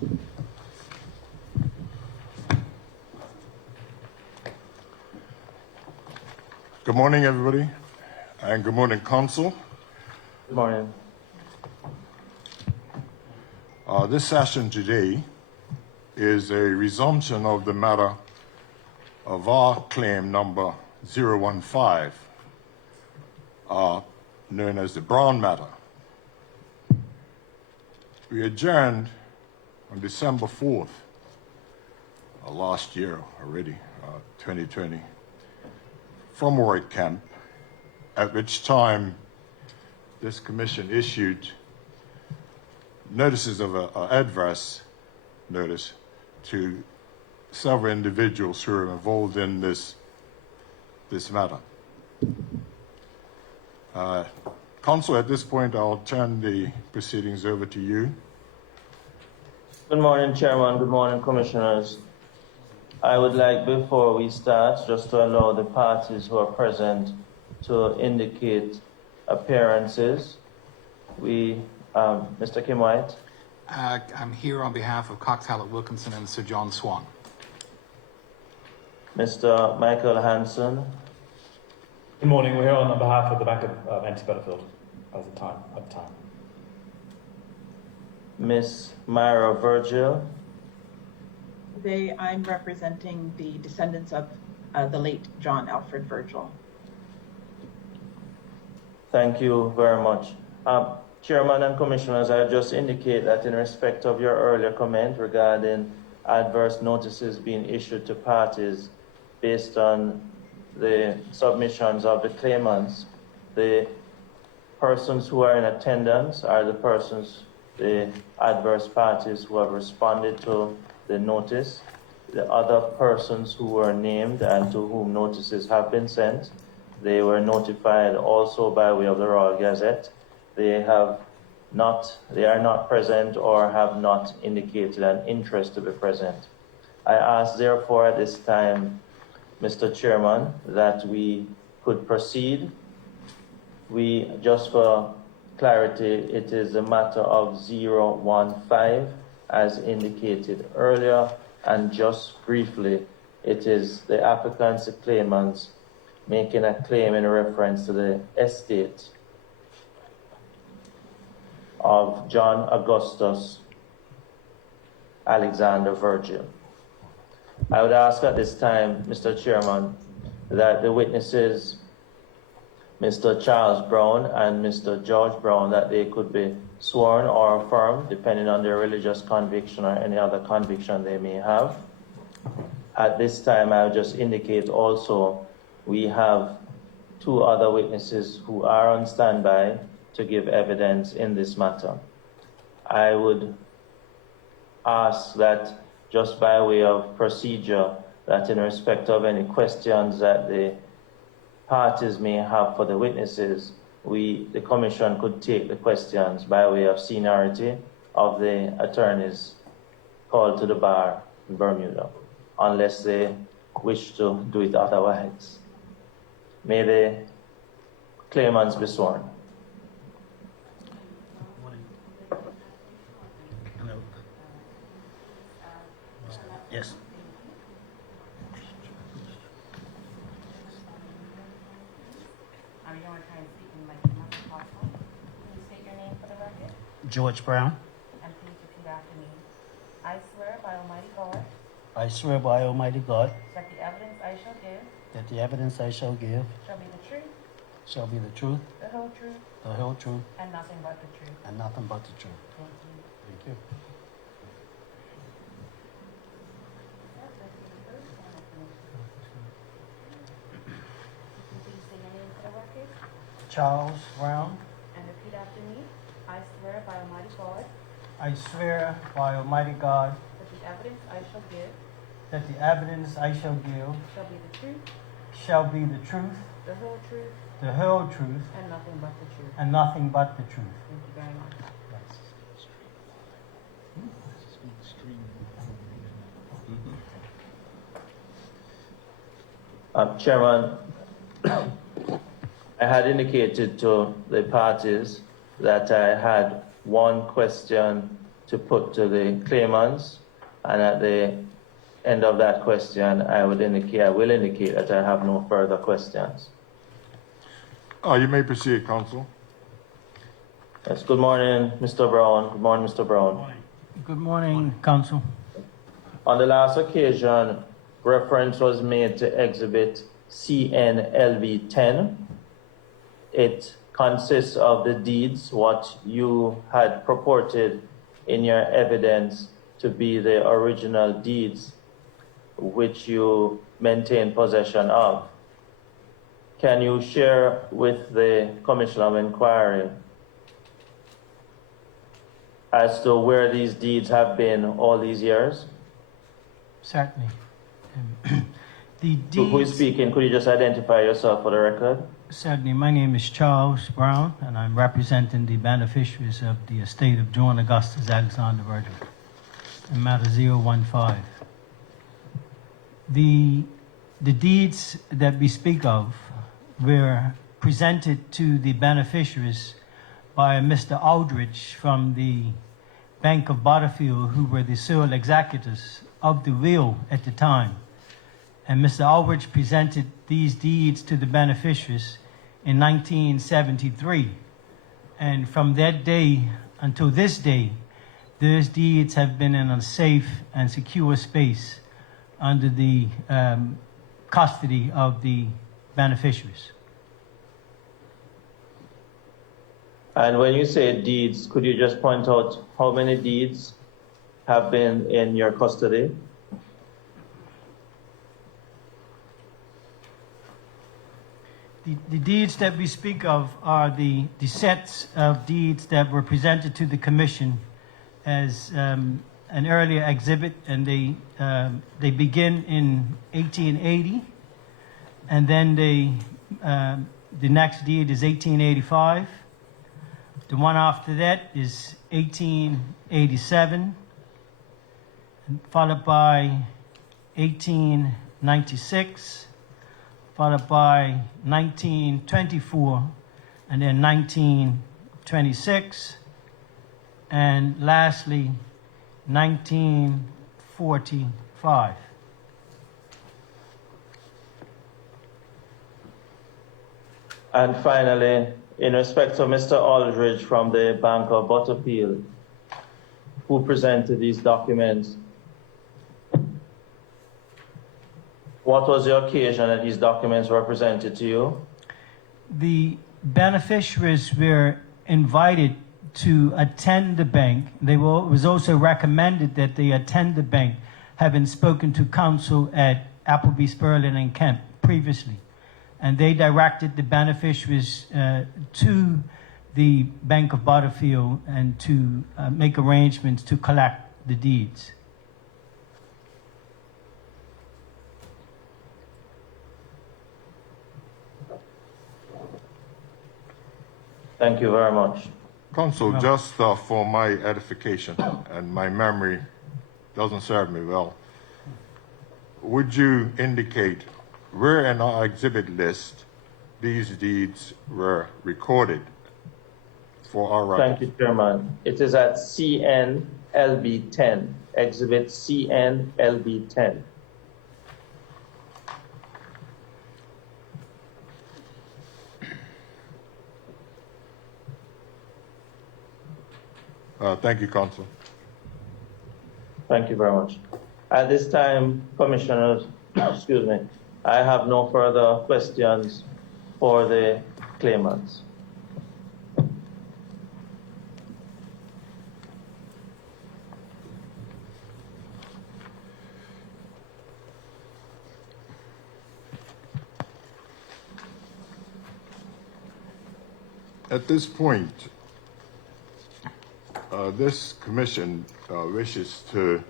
Good morning, everybody, and good morning, Council. Good morning. This session today is a resumption of the matter of our claim number 015, known as the Brown matter. We adjourned on December 4th, last year already, 2020, from work camp, at which time this commission issued notices of adverse notice to several individuals who are involved in this matter. Council, at this point, I'll turn the proceedings over to you. Good morning, Chairman. Good morning, Commissioners. I would like, before we start, just to allow the parties who are present to indicate appearances. Mr. Kim White. I'm here on behalf of Cox Hallett Wilkinson and Sir John Swan. Mr. Michael Hanson. Good morning. We're here on behalf of the Bank of N.T. Butterfield at the time. Miss Myra Virgil. Today, I'm representing the descendants of the late John Alfred Virgil. Thank you very much. Chairman and Commissioners, I just indicate that in respect of your earlier comment regarding adverse notices being issued to parties based on the submissions of the claimants, the persons who are in attendance are the adverse parties who have responded to the notice. The other persons who were named and to whom notices have been sent, they were notified also by way of the Royal Gazette. They are not present or have not indicated an interest to be present. I ask, therefore, at this time, Mr. Chairman, that we could proceed. Just for clarity, it is a matter of 015, as indicated earlier, and just briefly, it is the applicants, the claimants, making a claim in reference to the estate of John Augustus Alexander Virgil. I would ask at this time, Mr. Chairman, that the witnesses, Mr. Charles Brown and Mr. George Brown, that they could be sworn or affirmed, depending on their religious conviction or any other conviction they may have. At this time, I would just indicate also we have two other witnesses who are on standby to give evidence in this matter. I would ask that, just by way of procedure, that in respect of any questions that the parties may have for the witnesses, the Commission could take the questions by way of seniority of the attorneys called to the bar in Bermuda, unless they wish to do it otherwise. May the claimants be sworn. Hello. Yes. I'm going to try and speak in like as much as possible. Can you state your name for the record? George Brown. And please repeat after me. I swear by Almighty God I swear by Almighty God that the evidence I shall give that the evidence I shall give shall be the truth, shall be the truth, the whole truth, the whole truth, and nothing but the truth. and nothing but the truth. Thank you. Thank you. Please say your name for the record Charles Brown. and repeat after me. I swear by Almighty God I swear by Almighty God that the evidence I shall give that the evidence I shall give shall be the truth, shall be the truth, the whole truth, the whole truth, and nothing but the truth. and nothing but the truth. Thank you very much. Chairman, I had indicated to the parties that I had one question to put to the claimants, and at the end of that question, I will indicate that I have no further questions. You may proceed, counsel. Yes, good morning, Mr. Brown. Good morning, Mr. Brown. Good morning, Council. On the last occasion, reference was made to Exhibit CNLV 10. It consists of the deeds, what you had purported in your evidence to be the original deeds which you maintain possession of. Can you share with the Commission of Inquiry as to where these deeds have been all these years? Certainly. The Who is deeds, speaking? Could you just identify yourself for the record? certainly, my name is Charles Brown, and I'm representing the beneficiaries of the estate of John Augustus Alexander Virgil in matter 015. The deeds that we speak of were presented to the beneficiaries by Mr. Aldrich from the Bank of Butterfield, who were the sole executors of the will at the time. And Mr. Aldrich presented these deeds to the beneficiaries in 1973. And from that day until this day, those deeds have been in a safe and secure space under the custody of the beneficiaries. And when you say deeds, could you just point out how many deeds have been in your custody? The deeds that we speak of are the sets of deeds that were presented to the commission as an earlier exhibit, and they begin in 1880, and then the next deed is 1885. The one after that is 1887, followed by 1896, followed by 1924, and then 1926, and lastly 1945. And finally, in respect of Mr. Aldridge from the Bank of Butterfield, who presented these documents, what was the occasion that these documents were presented to you? The beneficiaries were invited to attend the bank. It was also recommended that they attend the bank, having spoken to counsel at Appleby, Sperling, and Kemp previously. And they directed the beneficiaries to the Bank of Butterfield and to make arrangements to collect the deeds. Thank you very much. Counsel, just for my edification, and my memory doesn't serve me well, would you indicate where in our exhibit list these deeds were recorded for our records? Thank you, Chairman. It is at CNLB 10, Exhibit CNLB 10. Thank you, Counsel. Thank you very much. At this time, Commissioners, excuse me, I have no further questions for the claimants. At this point, this commission wishes to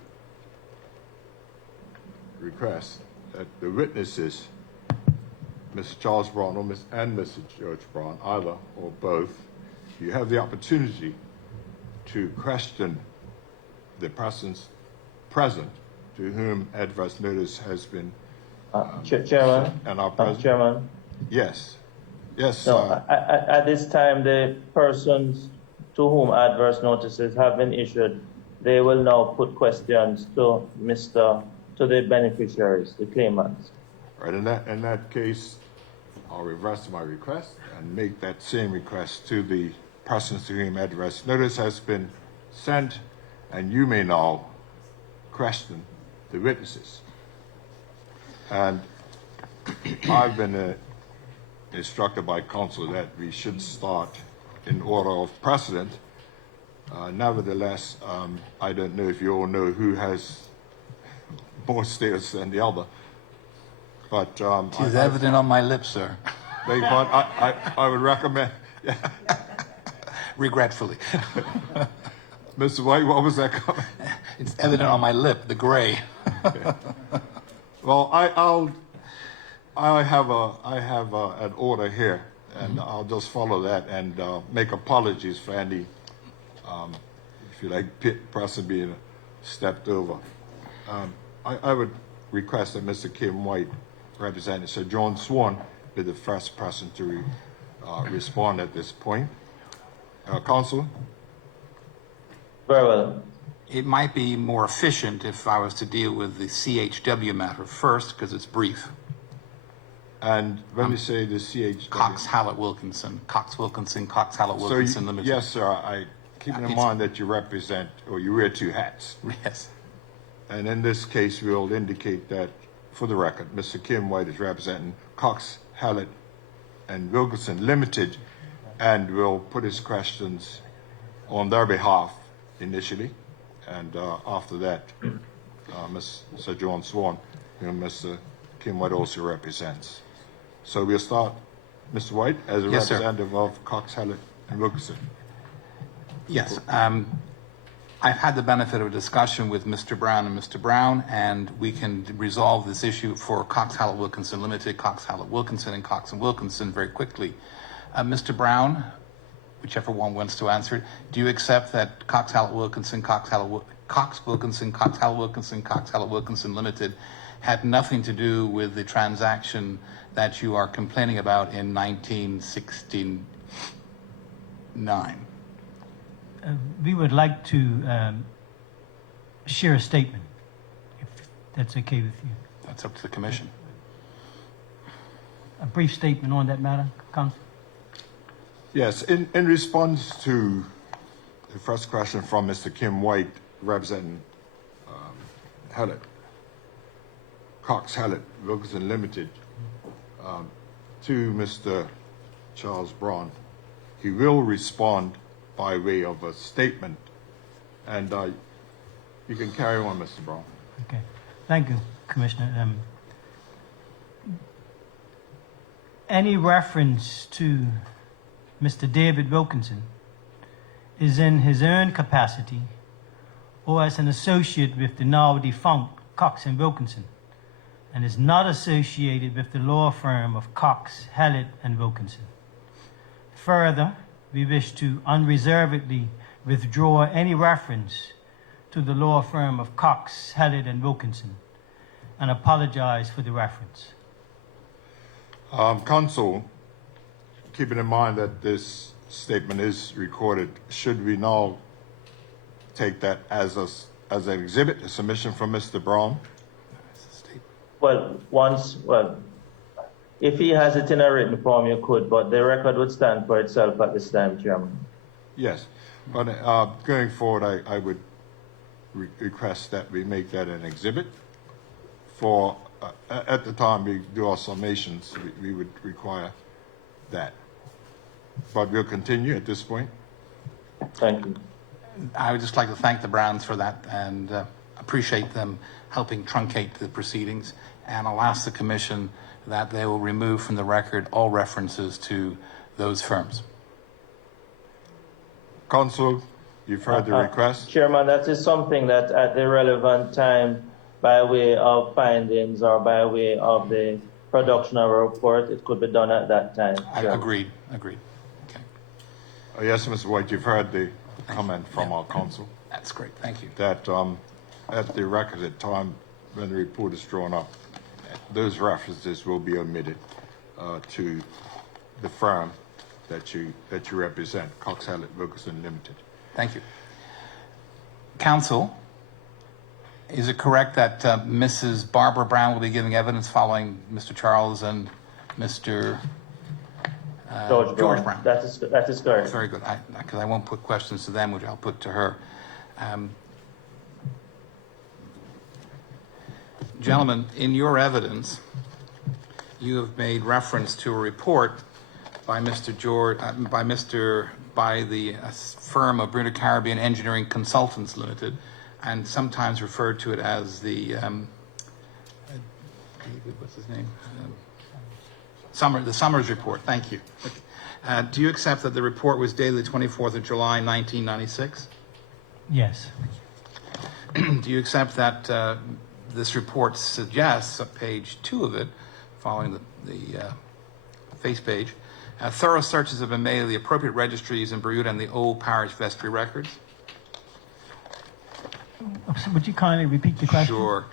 request that the witnesses, Mr. Charles Brown and Mr. George Brown, either or both, you have the opportunity to question the persons present to whom adverse notice has been Chairman? and are present. Chairman? Yes. Yes. No, at this time, the persons to whom adverse notices have been issued they will now put questions to to the beneficiaries, the claimants. Right, in that case, I'll reverse my request and make that same request to the persons to whom adverse notice has been sent, and you may now question the witnesses. And I've been instructed by counsel that we should start in order of precedent. Nevertheless, I don't know if you all know who has more status than the other, but It is evident on my lips, sir. but I would recommend. Yeah. Regretfully. Mr. White, what was that comment? It's evident on my lip, the gray. Well, I have an order here, and I'll just follow that and make apologies for any, if you like, person being stepped over. I would request that Mr. Kim White, representing Sir John Swan, be the first person to respond at this point. Counsel? Very well. It might be more efficient if I was to deal with the CHW matter first, because it's brief. And when we say the CHW... Cox Hallett Wilkinson, Cox Wilkinson, Cox Hallett Wilkinson Limited. Yes, sir. Keeping in mind that you represent, or you wear two hats. Yes. And in this case, we'll indicate that, for the record, Mr. Kim White is representing Cox Hallett and Wilkinson Limited, and will put his questions on their behalf initially, and after that, Mr. John Swan, whom Mr. Kim White also represents. So we'll start, Mr. White, as a Yes, sir. representative of Cox Hallett and Wilkinson. Yes. I've had the benefit of a discussion with Mr. Brown and Mr. Brown, and we can resolve this issue for Cox Hallett Wilkinson Limited, Cox Hallett Wilkinson, and Cox and Wilkinson very quickly. Mr. Brown, whichever one wants to answer it, do you accept that Cox Hallett Wilkinson, Cox Wilkinson, Cox Hallett Wilkinson, Cox Hallett Wilkinson Limited had nothing to do with the transaction that you are complaining about in 1969? We would like to share a statement, if that's okay with you. That's up to the commission. A brief statement on that matter, Counsel? Yes, in response to the first question from Mr. Kim White, representing Hallett, Cox Hallett Wilkinson Limited, to Mr. Charles Braun, he will respond by way of a statement, and you can carry on, Mr. Braun. Okay. Thank you, Commissioner. Any reference to Mr. David Wilkinson is in his own capacity or as an associate with the now defunct Cox and Wilkinson, and is not associated with the law firm of Cox, Hallett and Wilkinson. Further, we wish to unreservedly withdraw any reference to the law firm of Cox, Hallett and Wilkinson, and apologize for the reference. Counsel, keeping in mind that this statement is recorded, should we now take that as an exhibit, a submission from Mr. Braun? Well, if he has it in a written form, you could, but the record would stand for itself at this time, Chairman. Yes, but going forward, I would request that we make that an exhibit. For at the time we do our summations, we would require that. But we'll continue at this point. Thank you. I would just like to thank the Browns for that and appreciate them helping truncate the proceedings. And I'll ask the Commission that they will remove from the record all references to those firms. Counsel, you've heard the request. Chairman, that is something that at the relevant time, by way of findings or by way of the production of a report, it could be done at that time. Agreed. Okay. Yes, Mr. White, you've heard the comment from our counsel. That's great. Thank you. That at the requisite time, when the report is drawn up, those references will be omitted to the firm that you represent, Cox Hallett Wilkinson Limited. Thank you. Counsel, is it correct that Mrs. Barbara Brown will be giving evidence following Mr. Charles and Mr. George Brown? That is correct. Very good, because I won't put questions to them, which I'll put to her. Gentlemen, in your evidence, you have made reference to a report by Mr. George, by the firm of Bermuda Caribbean Engineering Consultants Limited, and sometimes referred to it as the what's his name? The Summers Report. Thank you. Do you accept that the report was dated the 24th of July, 1996? Yes. Do you accept that this report suggests, on page 2 of it, following the face page, thorough searches have been made of the appropriate registries in Bermuda and the old parish vestry records? Would you kindly repeat the question? Sure.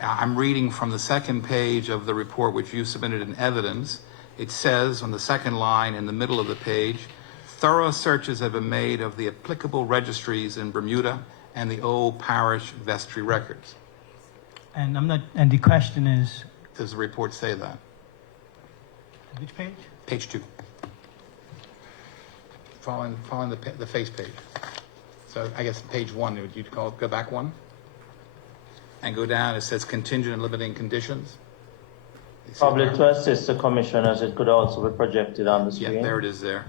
I'm reading from the second page of the report which you submitted in evidence. It says on the second line in the middle of the page, thorough searches have been made of the applicable registries in Bermuda and the old parish vestry records. And the question is, Does the report say that? which page? Page 2. Following the face page. So I guess page 1, would you call it, go back 1? And go down, it says contingent and limiting conditions. You see Probably there? to assist the commissioners, it could also be projected on the screen. Yeah, there it is there.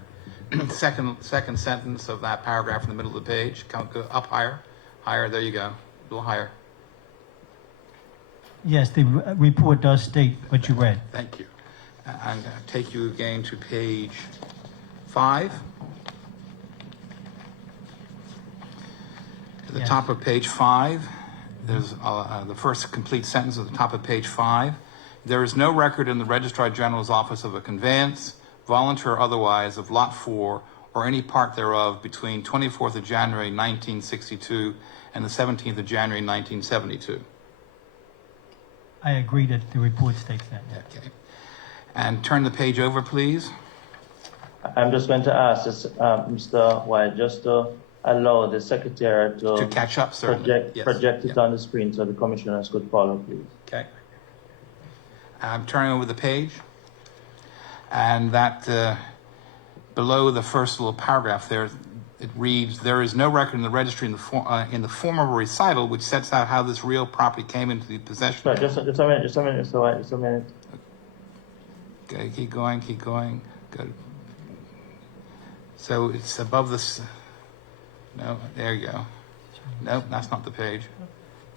Second sentence of that paragraph in the middle of the page. Go up higher. Higher, there you go. A little higher. Yes, the report does state what you read. Thank you. I'm going to take you again to page 5. At the Yes. top of page 5, there's the first complete sentence at the top of page 5. There is no record in the Registrar General's office of a conveyance, voluntary or otherwise, of Lot 4 or any part thereof between 24th of January 1962 and the 17th of January 1972. I agree that the report states that. Okay. And turn the page over, please. I'm just going to ask this, Mr. White, just to allow the secretary To catch up, certainly. project it Yeah. on the screen so the commissioners could follow, please. Okay. I'm turning over the page. And that below the first little paragraph there, it reads, there is no record in the registry in the form of a recital which sets out how this real property came into the possession. Sorry, just a minute, Mr. White, just a minute. Okay, keep going. Good. So it's above this. No, there you go. No, that's not the page.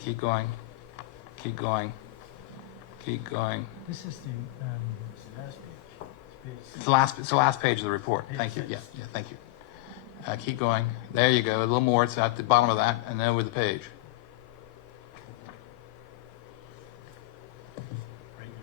Keep going. This is the last page. It's the last page of the report. Thank you. Yeah, thank you. Keep going. There you go. A little more. It's at the bottom of that, and then over the page.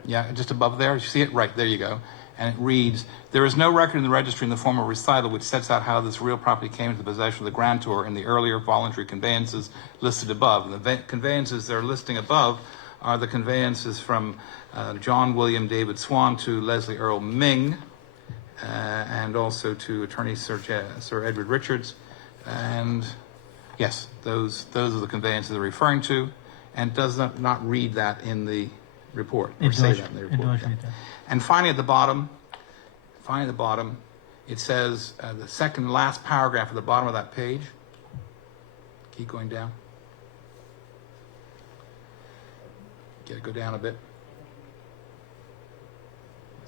Yeah, just above there. You see it? Right, there you go. And it reads, there is no record in the registry in the form of recital which sets out how this real property came into the possession of the grantor in the earlier voluntary conveyances listed above. And the conveyances they're listing above are the conveyances from John William David Swan to Leslie Earl Ming, and also to Attorney Sir Edward Richards. And yes, those are the conveyances they're referring to, and does not read that in the report, or say that in the report. It does read that. And finally at the bottom, it says, the second last paragraph at the bottom of that page. Keep going down. Go down a bit.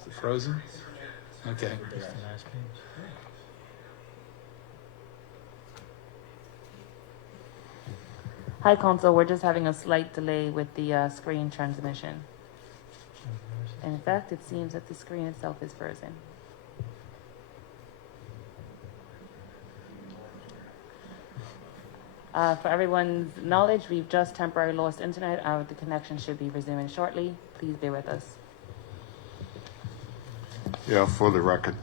Is it frozen? Okay. Just the last page. Hi, Council. We're just having a slight delay with the screen transmission. In fact, it seems that the screen itself is frozen. For everyone's knowledge, we've just temporarily lost internet. The connection should be resuming shortly. Please bear with us. Yeah, for the record,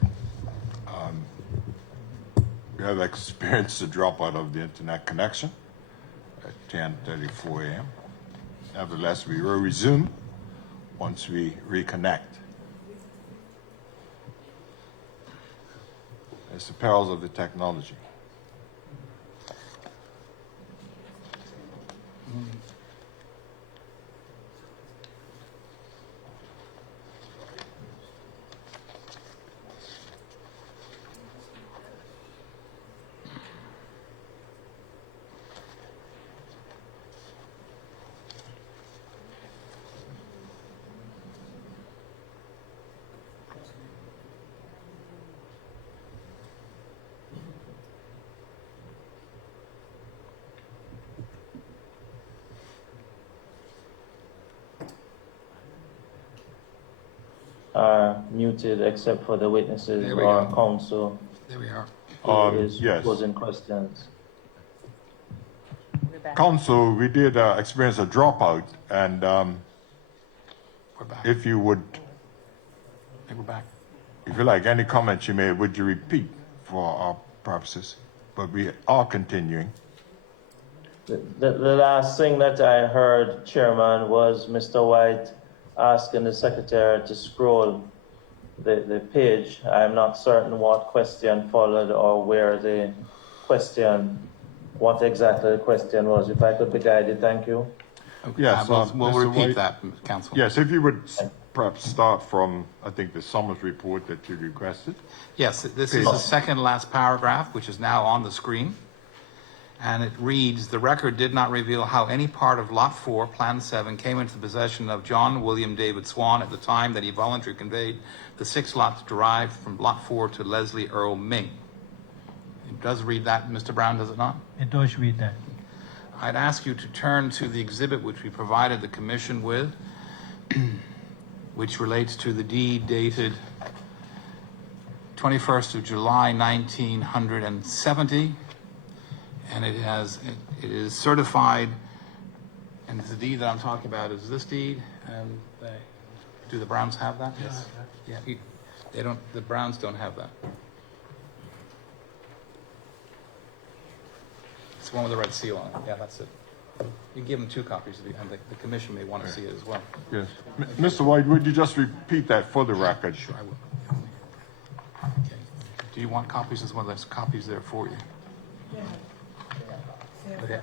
we have experienced a dropout of the internet connection at 10:34 a.m. Nevertheless, we will resume once we reconnect. It's the perils of the technology. Are muted except for the witnesses There we or go. counsel There we are. who is Yes. posing questions. We're back. Council, we did experience a dropout, and We're back. if you would, I think we're back. if you like, any comments you made, would you repeat for our purposes? But we are continuing. The last thing that I heard, Chairman, was Mr. White asking the secretary to scroll the page. I'm not certain what question followed or where the question, what exactly the question was. If I could be guided, thank you. Okay, Yes, we'll Mr. repeat White. that, Council. Yes, if you would perhaps start from, I think, the Summers report that you requested. Yes, this is the second last paragraph, which is now on the screen. And it reads, the record did not reveal how any part of Lot 4, Plan 7, came into the possession of John William David Swan at the time that he voluntarily conveyed the 6 lots derived from Lot 4 to Leslie Earl Ming. It does read that, Mr. Brown, does it not? It does read that. I'd ask you to turn to the exhibit which we provided the commission with, which relates to the deed dated 21st of July, 1970. And it is certified, and the deed that I'm talking about is this deed, and do the Browns have that? Yes. Yeah, they don't, the Browns don't have that. It's the one with the red seal on it. Yeah, that's it. You can give them 2 copies, and the commission may want to see it as well. Yes. Mr. White, would you just repeat that for the record? Sure, I will. Okay. Do you want copies as well? There's copies there for you.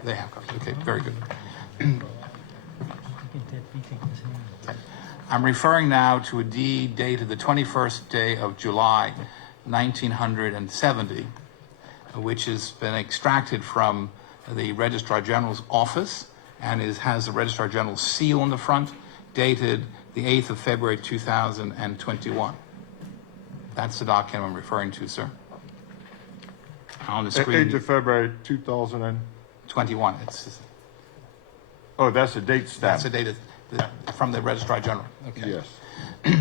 They have copies. Okay, very good. Okay. I'm referring now to a deed dated the 21st day of July, 1970, which has been extracted from the Registrar General's office and has the Registrar General's seal on the front, dated the 8th of February, 2021. That's the document I'm referring to, sir. On the screen. 8th of February 2000 21. Oh, that's the date stamp. That's the date from the Registrar General. Okay. Yes.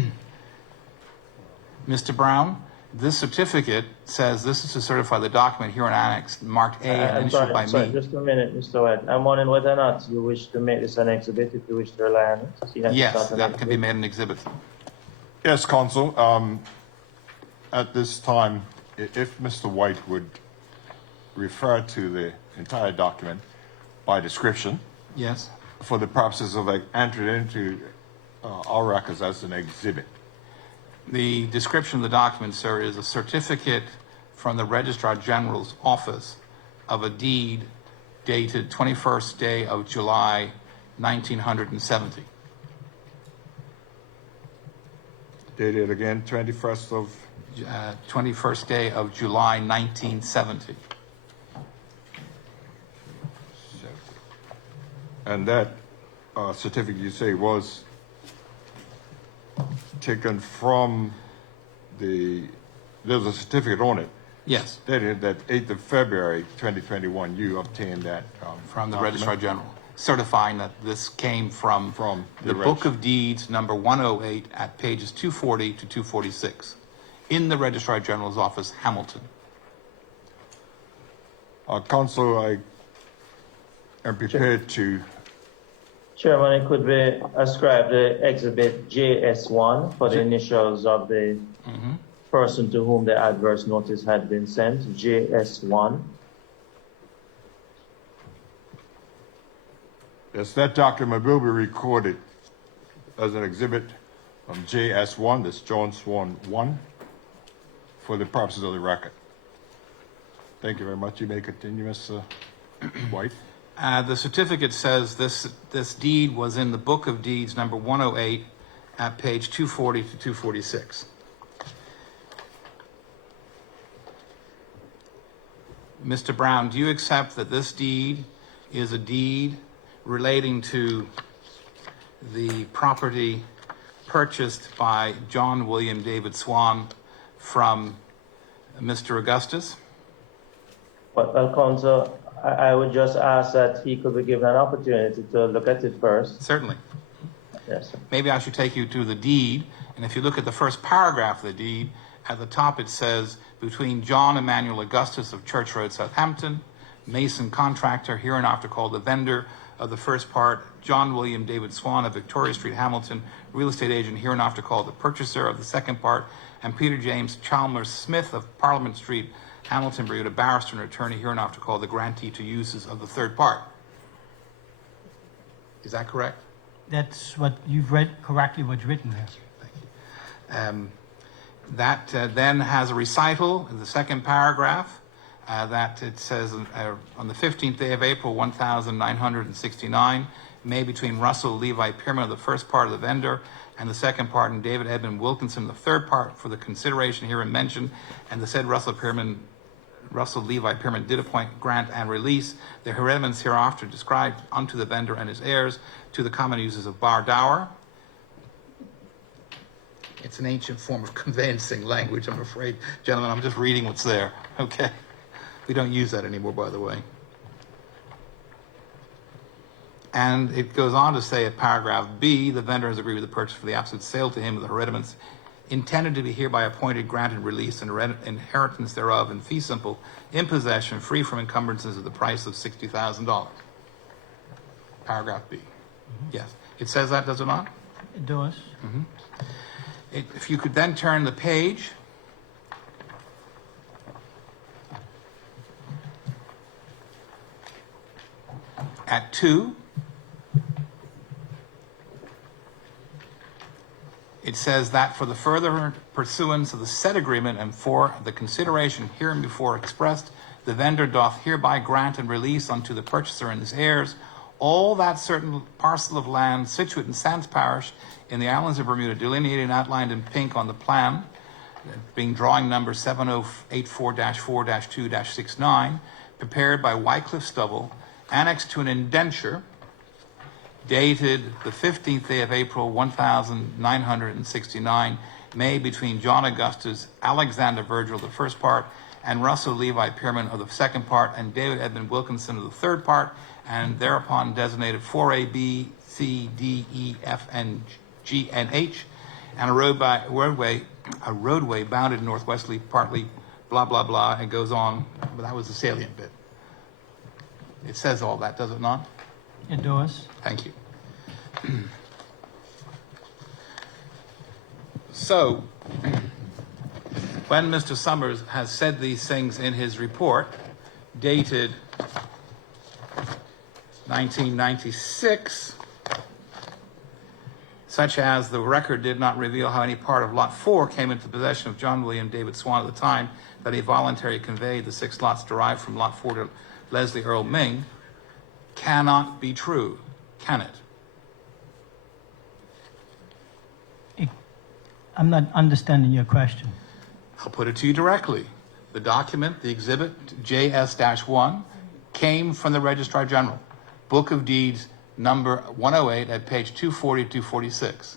Mr. Brown, this certificate says this is to certify the document here in annex marked A and I'm issued by sorry, me. just a minute, Mr. White. I'm wondering whether or not you wish to make this an exhibit, if you wish to rely on it. See, that's Yes, not an that can be exhibit. made an exhibit. Yes, Counsel. At this time, if Mr. White would refer to the entire document by description Yes. for the purposes of entering into our records as an exhibit. The description of the document, sir, is a certificate from the Registrar General's office of a deed dated 21st day of July, 1970. Dated again, 21st of... 21st day of July, 1970. And that certificate, you say, was taken from there's a certificate on it. Yes, Dated that 8th of February, 2021, you obtained that from the document? Registrar General, certifying that this came from the Book of Deeds, number 108, at pages 240 to 246, in the Registrar General's office, Hamilton. Counsel, I am prepared to... Chairman, it could be ascribed the exhibit JS1 for the initials of the person to whom the adverse notice had been sent, JS1. Yes, that document will be recorded as an exhibit on JS1, that's John Swan 1, for the purposes of the record. Thank you very much. You may continue, Mr. White. The certificate says this deed was in the Book of Deeds, number 108, at page 240 to 246. Mr. Brown, do you accept that this deed is a deed relating to the property purchased by John William David Swan from Mr. Augustus? Well, Council, I would just ask that he could be given an opportunity to look at it first. Certainly. Yes, sir. Maybe I should take you to the deed, and if you look at the first paragraph of the deed, at the top it says, between John Emmanuel Augustus of Church Road, Southampton, mason contractor, hereinafter called the vendor of the first part, John William David Swan of Victoria Street, Hamilton, real estate agent, hereinafter called the purchaser of the second part, and Peter James Chalmers Smith of Parliament Street, Hamilton, Bermuda, barrister and attorney, hereinafter called the grantee to uses of the third part. Is that correct? That's what you've read correctly, what's written there. Thank you. That then has a recital in the second paragraph that it says on the 15th day of April, 1969, made between Russell Levi Pierman of the first part of the vendor and the second part, and David Edmund Wilkinson, the third part, for the consideration herein mentioned, and the said Russell Levi Pierman did appoint, grant, and release the hereditaments hereafter described unto the vendor and his heirs to the common uses of bar dower. It's an ancient form of conveyancing language, I'm afraid. Gentlemen, I'm just reading what's there, okay? We don't use that anymore, by the way. And it goes on to say at paragraph B, the vendor has agreed with the purchase for the absolute sale to him of the hereditaments intended to be hereby appointed, granted, released, and inheritance thereof in fee simple, in possession, free from encumbrances at the price of $60,000. Paragraph B. Yes. It says that, does it not? It does. If you could then turn the page. At 2. It says that for the further pursuance of the said agreement and for the consideration hereinbefore expressed, the vendor doth hereby grant and release unto the purchaser and his heirs all that certain parcel of land situate in Sands Parish in the islands of Bermuda, delineated and outlined in pink on the plan, being drawing number 7084-4-2-69, prepared by Wycliffe Stubble, annexed to an indenture dated the 15th day of April, 1969, made between John Augustus, Alexander Virgil, the first part, and Russell Levi Pierman of the second part, and David Edmund Wilkinson of the third part, and thereupon designated 4A, B, C, D, E, F, and G, and H, and a roadway bounded northwesterly, partly blah, blah, blah, and goes on, but that was the salient bit. It says all that, does it not? It does. Thank you. So, when Mr. Summers has said these things in his report, dated 1996, such as the record did not reveal how any part of Lot 4 came into the possession of John William David Swan at the time that he voluntarily conveyed the 6 lots derived from Lot 4 to Leslie Earl Ming, cannot be true, can it? I'm not understanding your question. I'll put it to you directly. The document, the exhibit JS-1, came from the Registrar General, Book of Deeds number 108 at page 240-246,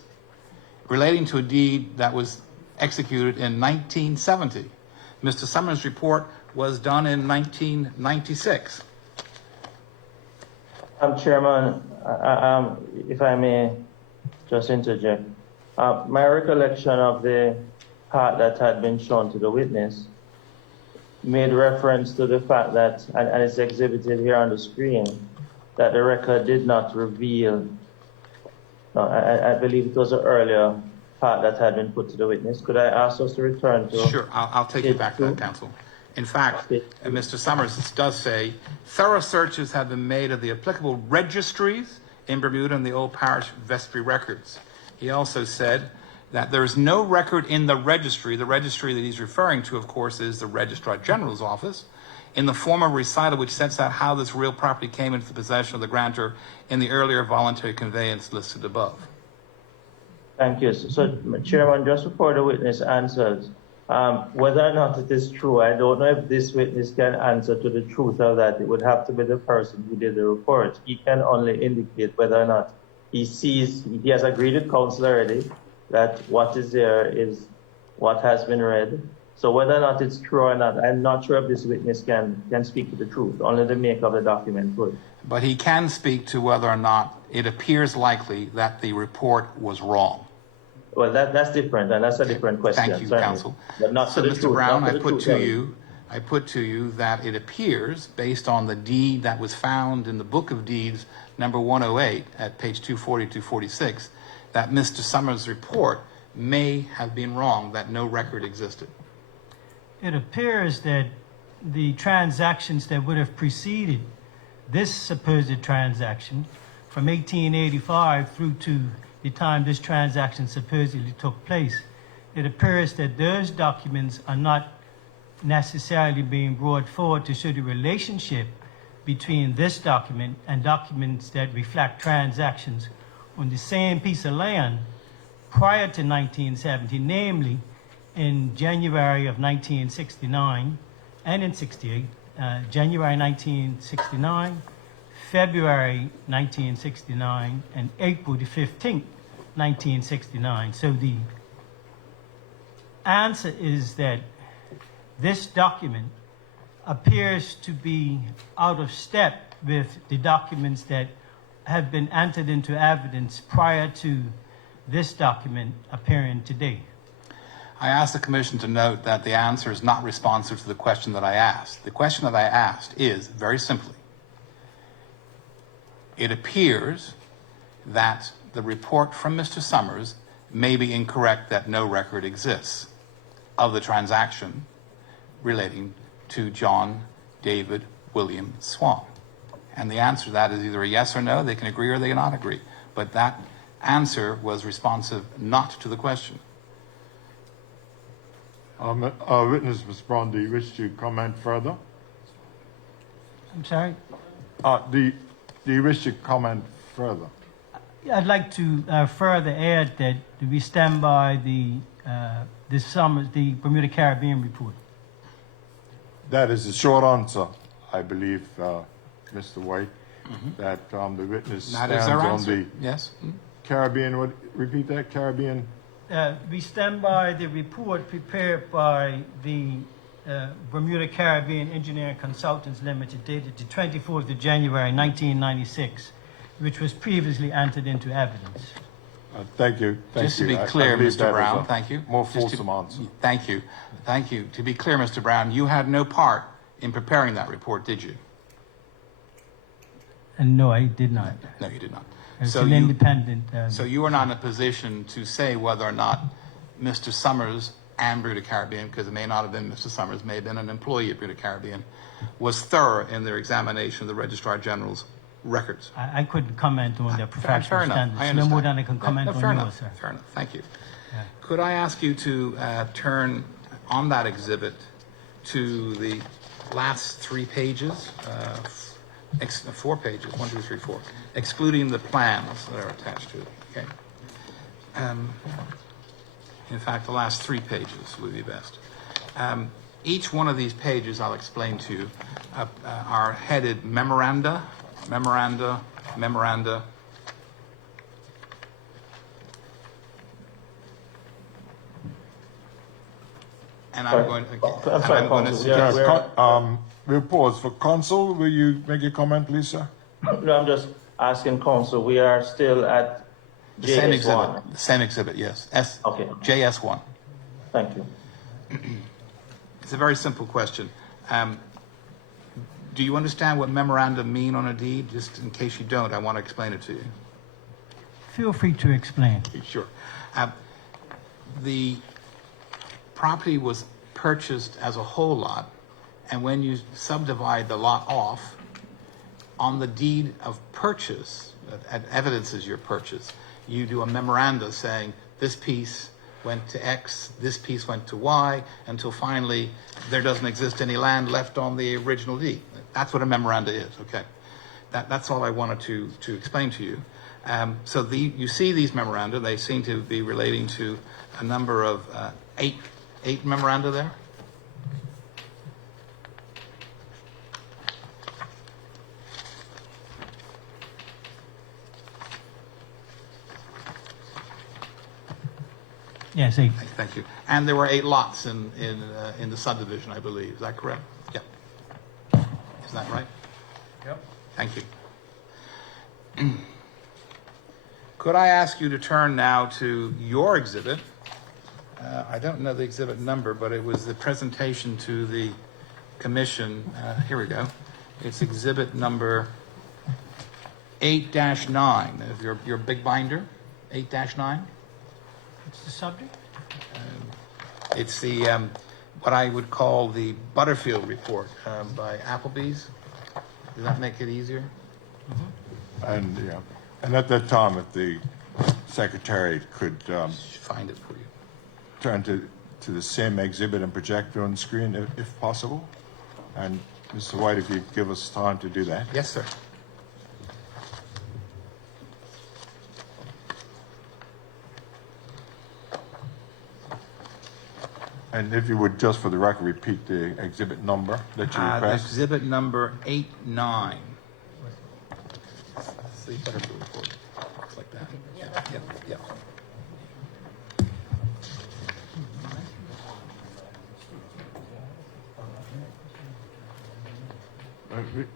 relating to a deed that was executed in 1970. Mr. Summers' report was done in 1996. Chairman, if I may just interject, my recollection of the part that had been shown to the witness made reference to the fact that, and it's exhibited here on the screen, that the record did not reveal, no, I believe it was an earlier part that had been put to the witness. Could I ask us to return to? Sure, I'll take you back to that, counsel. In fact, Mr. Summers does say, thorough searches have been made of the applicable registries in Bermuda and the old parish vestry records. He also said that there is no record in the registry. The registry that he's referring to, of course, is the Registrar General's office, in the form of recital which sets out how this real property came into the possession of the grantor in the earlier voluntary conveyance listed above. Thank you. So, Chairman, just before the witness answers, whether or not it is true, I don't know if this witness can answer to the truth of that. It would have to be the person who did the report. He can only indicate whether or not he has agreed with counsel already that what is there is what has been read. So whether or not it's true or not, I'm not sure if this witness can speak to the truth. Only the maker of the document would. But he can speak to whether or not it appears likely that the report was wrong. Well, that's different, and that's a different question. Thank you, certainly. counsel. But not So, to the Mr. truth. Brown, not I to the put truth, to you that it appears, based on the deed that was found in the Book of Deeds, number 108, at page 240 to 46, that Mr. Summers' report may have been wrong, that no record existed. It appears that the transactions that would have preceded this supposed transaction from 1885 through to the time this transaction supposedly took place, it appears that those documents are not necessarily being brought forward to show the relationship between this document and documents that reflect transactions on the same piece of land prior to 1970, namely in January of 1969 and in 68, January 1969, February 1969, and April the 15th, 1969. So the answer is that this document appears to be out of step with the documents that have been entered into evidence prior to this document appearing today. I asked the Commission to note that the answer is not responsive to the question that I asked. The question that I asked is, very simply, it appears that the report from Mr. Summers may be incorrect, that no record exists of the transaction relating to John David William Swan. And the answer to that is either a yes or no. They can agree or they cannot agree. But that answer was responsive not to the question. Witness, Ms. Brown, do you wish to comment further? I'm sorry? Do you wish to comment further? I'd like to further add that we stand by the Bermuda Caribbean report. That is a short answer, I believe, Mr. White, that the witness That stands is their on answer. the Yes? Caribbean, repeat that, Caribbean? We stand by the report prepared by the Bermuda Caribbean Engineering Consultants Limited, dated the 24th of January, 1996, which was previously entered into evidence. Thank you. Just to be clear, Mr. Brown, thank you. More Just to- fulsome answer. Thank you. Thank you. To be clear, Mr. Brown, you had no part in preparing that report, did you? And no, I did not. No, you did not. It's So an you- independent. So you are not in a position to say whether or not Mr. Summers and Bermuda Caribbean, because it may not have been Mr. Summers, may have been an employee of Bermuda Caribbean, was thorough in their examination of the Registrar General's records. I couldn't comment on their Fair professional enough. standards. I No more understand. than I can comment fair on enough. yours, sir. Fair enough. Thank you. Yeah. Could I ask you to turn on that exhibit to the last 3 pages, 4 pages, 1, 2, 3, 4, excluding the plans that are attached to it. Okay. In fact, the last 3 pages would be best. Each one of these pages, I'll explain to you, are headed memoranda, memoranda, memoranda. And I'm going to. I'm sorry, I'm going to counsel. Yeah, suggest- We'll pause. For counsel, will you make a comment, please, sir? No, I'm just asking counsel. We are still at The same exhibit. JS1. The same exhibit, yes. Okay. JS1. Thank you. It's a very simple question. Do you understand what memorandum mean on a deed? Just in case you don't, I want to explain it to you. Feel free to explain. Sure. The property was purchased as a whole lot, and when you subdivide the lot off, on the deed of purchase, that evidences your purchase, you do a memoranda saying this piece went to X, this piece went to Y, until finally there doesn't exist any land left on the original deed. That's what a memoranda is, okay? That's all I wanted to explain to you. So you see these memoranda, they seem to be relating to a number of eight memoranda there. Yes, Thank you. And there were 8 lots in the subdivision, I believe. Is that correct? Yep. Is that right? Yep. Thank you. Could I ask you to turn now to your exhibit? I don't know the exhibit number, but it was the presentation to the commission. Here we go. It's exhibit number 8-9 of your big binder, 8-9. what's the subject? It's the what I would call the Butterfield report by Applebee's. Does that make it easier? And, yeah, and at that time, if the secretary could Find it for you. turn to the same exhibit and project it on the screen if possible. And Mr. White, if you give us time to do that. Yes, sir. And if you would, just for the record, repeat the exhibit number that you request. Exhibit number 8-9. That's the Butterfield report. Looks like that. Yeah.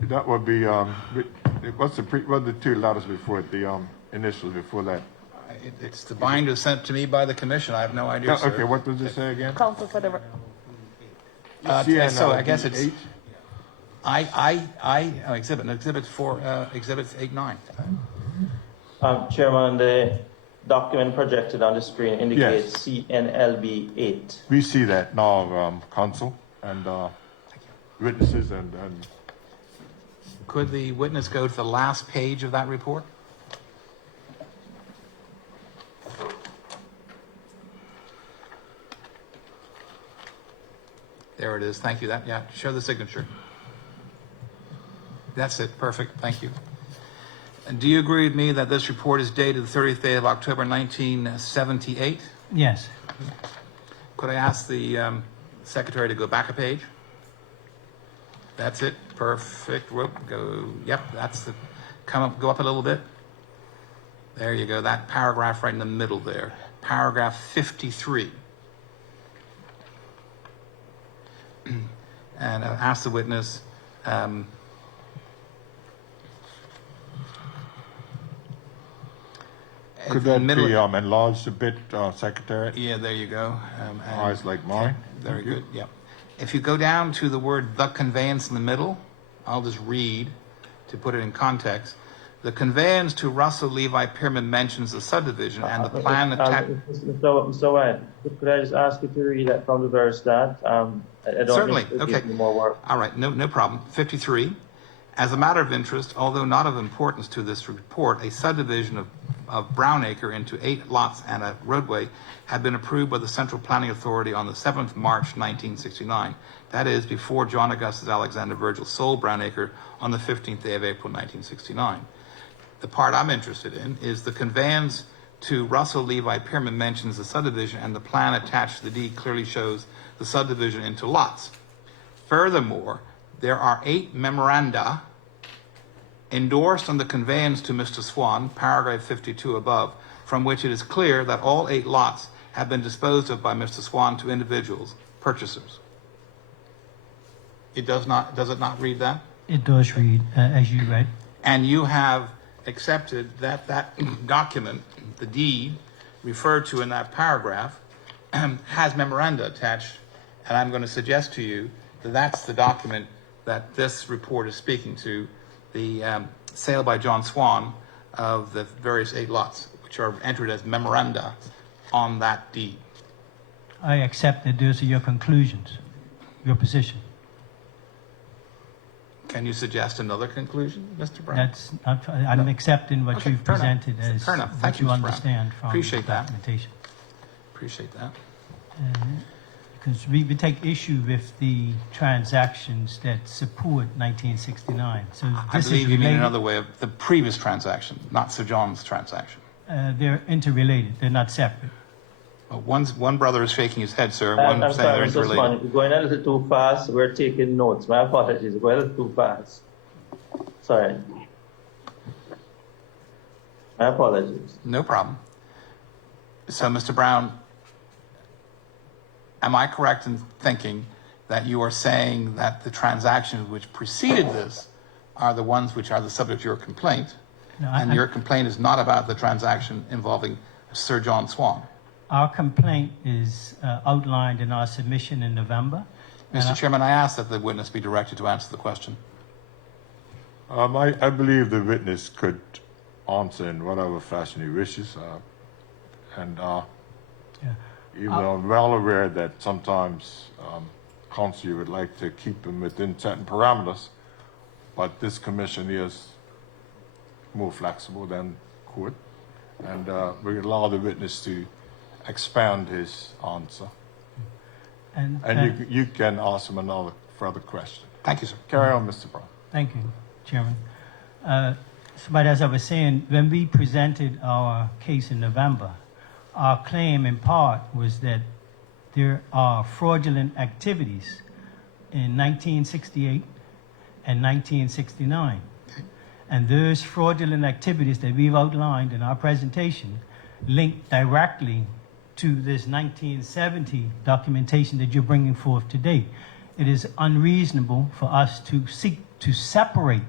That would be, what are the 2 letters before it, the initials before that? It's the binder sent to me by the commission. I have no idea, sir. Okay, what does it say again? Counsel for the, So I guess it's CNLB8? exhibit 4, exhibits 8-9. Chairman, the document projected on the screen indicates CNLB 8. We see that now, counsel and witnesses and Could the witness go to the last page of that report? There it is. Thank you. Show the signature. That's it. Perfect. Thank you. And do you agree with me that this report is dated the 30th day of October 1978? Yes. Could I ask the secretary to go back a page? That's it. Perfect. Whoop, go. Yep, that's the. Go up a little bit. There you go. That paragraph right in the middle there. Paragraph 53. And ask the witness. could that be enlarged a bit, Secretary? Yeah, there you go. Eyes like mine. Very good. Yep. If you go down to the word "the conveyance" in the middle, I'll just read to put it in context. The conveyance to Russell Levi Pierman mentions the subdivision and the plan attached. Mr. White, could I just ask you to read that from the very start? I don't Certainly. think it Okay. gives me more work. All right. No problem. 53. As a matter of interest, although not of importance to this report, a subdivision of Brownacre into 8 lots and a roadway had been approved by the Central Planning Authority on the 7th March 1969. That is, before John Augustus Alexander Virgil sold Brownacre on the 15th day of April 1969. The part I'm interested in is the conveyance to Russell Levi Pierman mentions the subdivision and the plan attached to the deed clearly shows the subdivision into lots. Furthermore, there are 8 memoranda endorsed on the conveyance to Mr. Swan, paragraph 52 above, from which it is clear that all 8 lots have been disposed of by Mr. Swan to individuals, purchasers. Does it not read that? It does read as you read. And you have accepted that document, the deed referred to in that paragraph, has memoranda attached, and I'm going to suggest to you that that's the document that this report is speaking to, the sale by John Swan of the various 8 lots, which are entered as memoranda on that deed. I accept that those are your conclusions, your position. Can you suggest another conclusion, Mr. Brown? That's I'm accepting what Okay, you've fair enough. presented as Fair enough. what Thank you you, Mr. Brown. understand from Appreciate the that. documentation. Appreciate that. Because we take issue with the transactions that support 1969. So I this is believe you mean related. another way of the previous transaction, not Sir John's transaction. They're interrelated. They're not separate. Well, one brother is shaking his head, sir. One I'm saying sorry, they're Mr. Swan, interrelated. you're going a little too fast. We're taking notes. My apologies. We're a little too fast. Sorry. My apologies. No problem. So, Mr. Brown, am I correct in thinking that you are saying that the transactions which preceded this are the ones which are the subject of your complaint, No, and your complaint is not about the transaction involving Sir John Swan? Our complaint is outlined in our submission in November. Mr. Chairman, I ask that the witness be directed to answer the question. I believe the witness could answer in whatever fashion he wishes. Even though I'm well aware that sometimes council would like to keep them within certain parameters, but this commission is more flexible than court, and we allow the witness to expand his answer. And you can ask him another further question. Thank you, sir. Carry on, Mr. Brown. Thank you, Chairman. But as I was saying, when we presented our case in November, our claim in part was that there are fraudulent activities in 1968 and 1969. And those fraudulent activities that we've outlined in our presentation link directly to this 1970 documentation that you're bringing forth today. It is unreasonable for us to seek to separate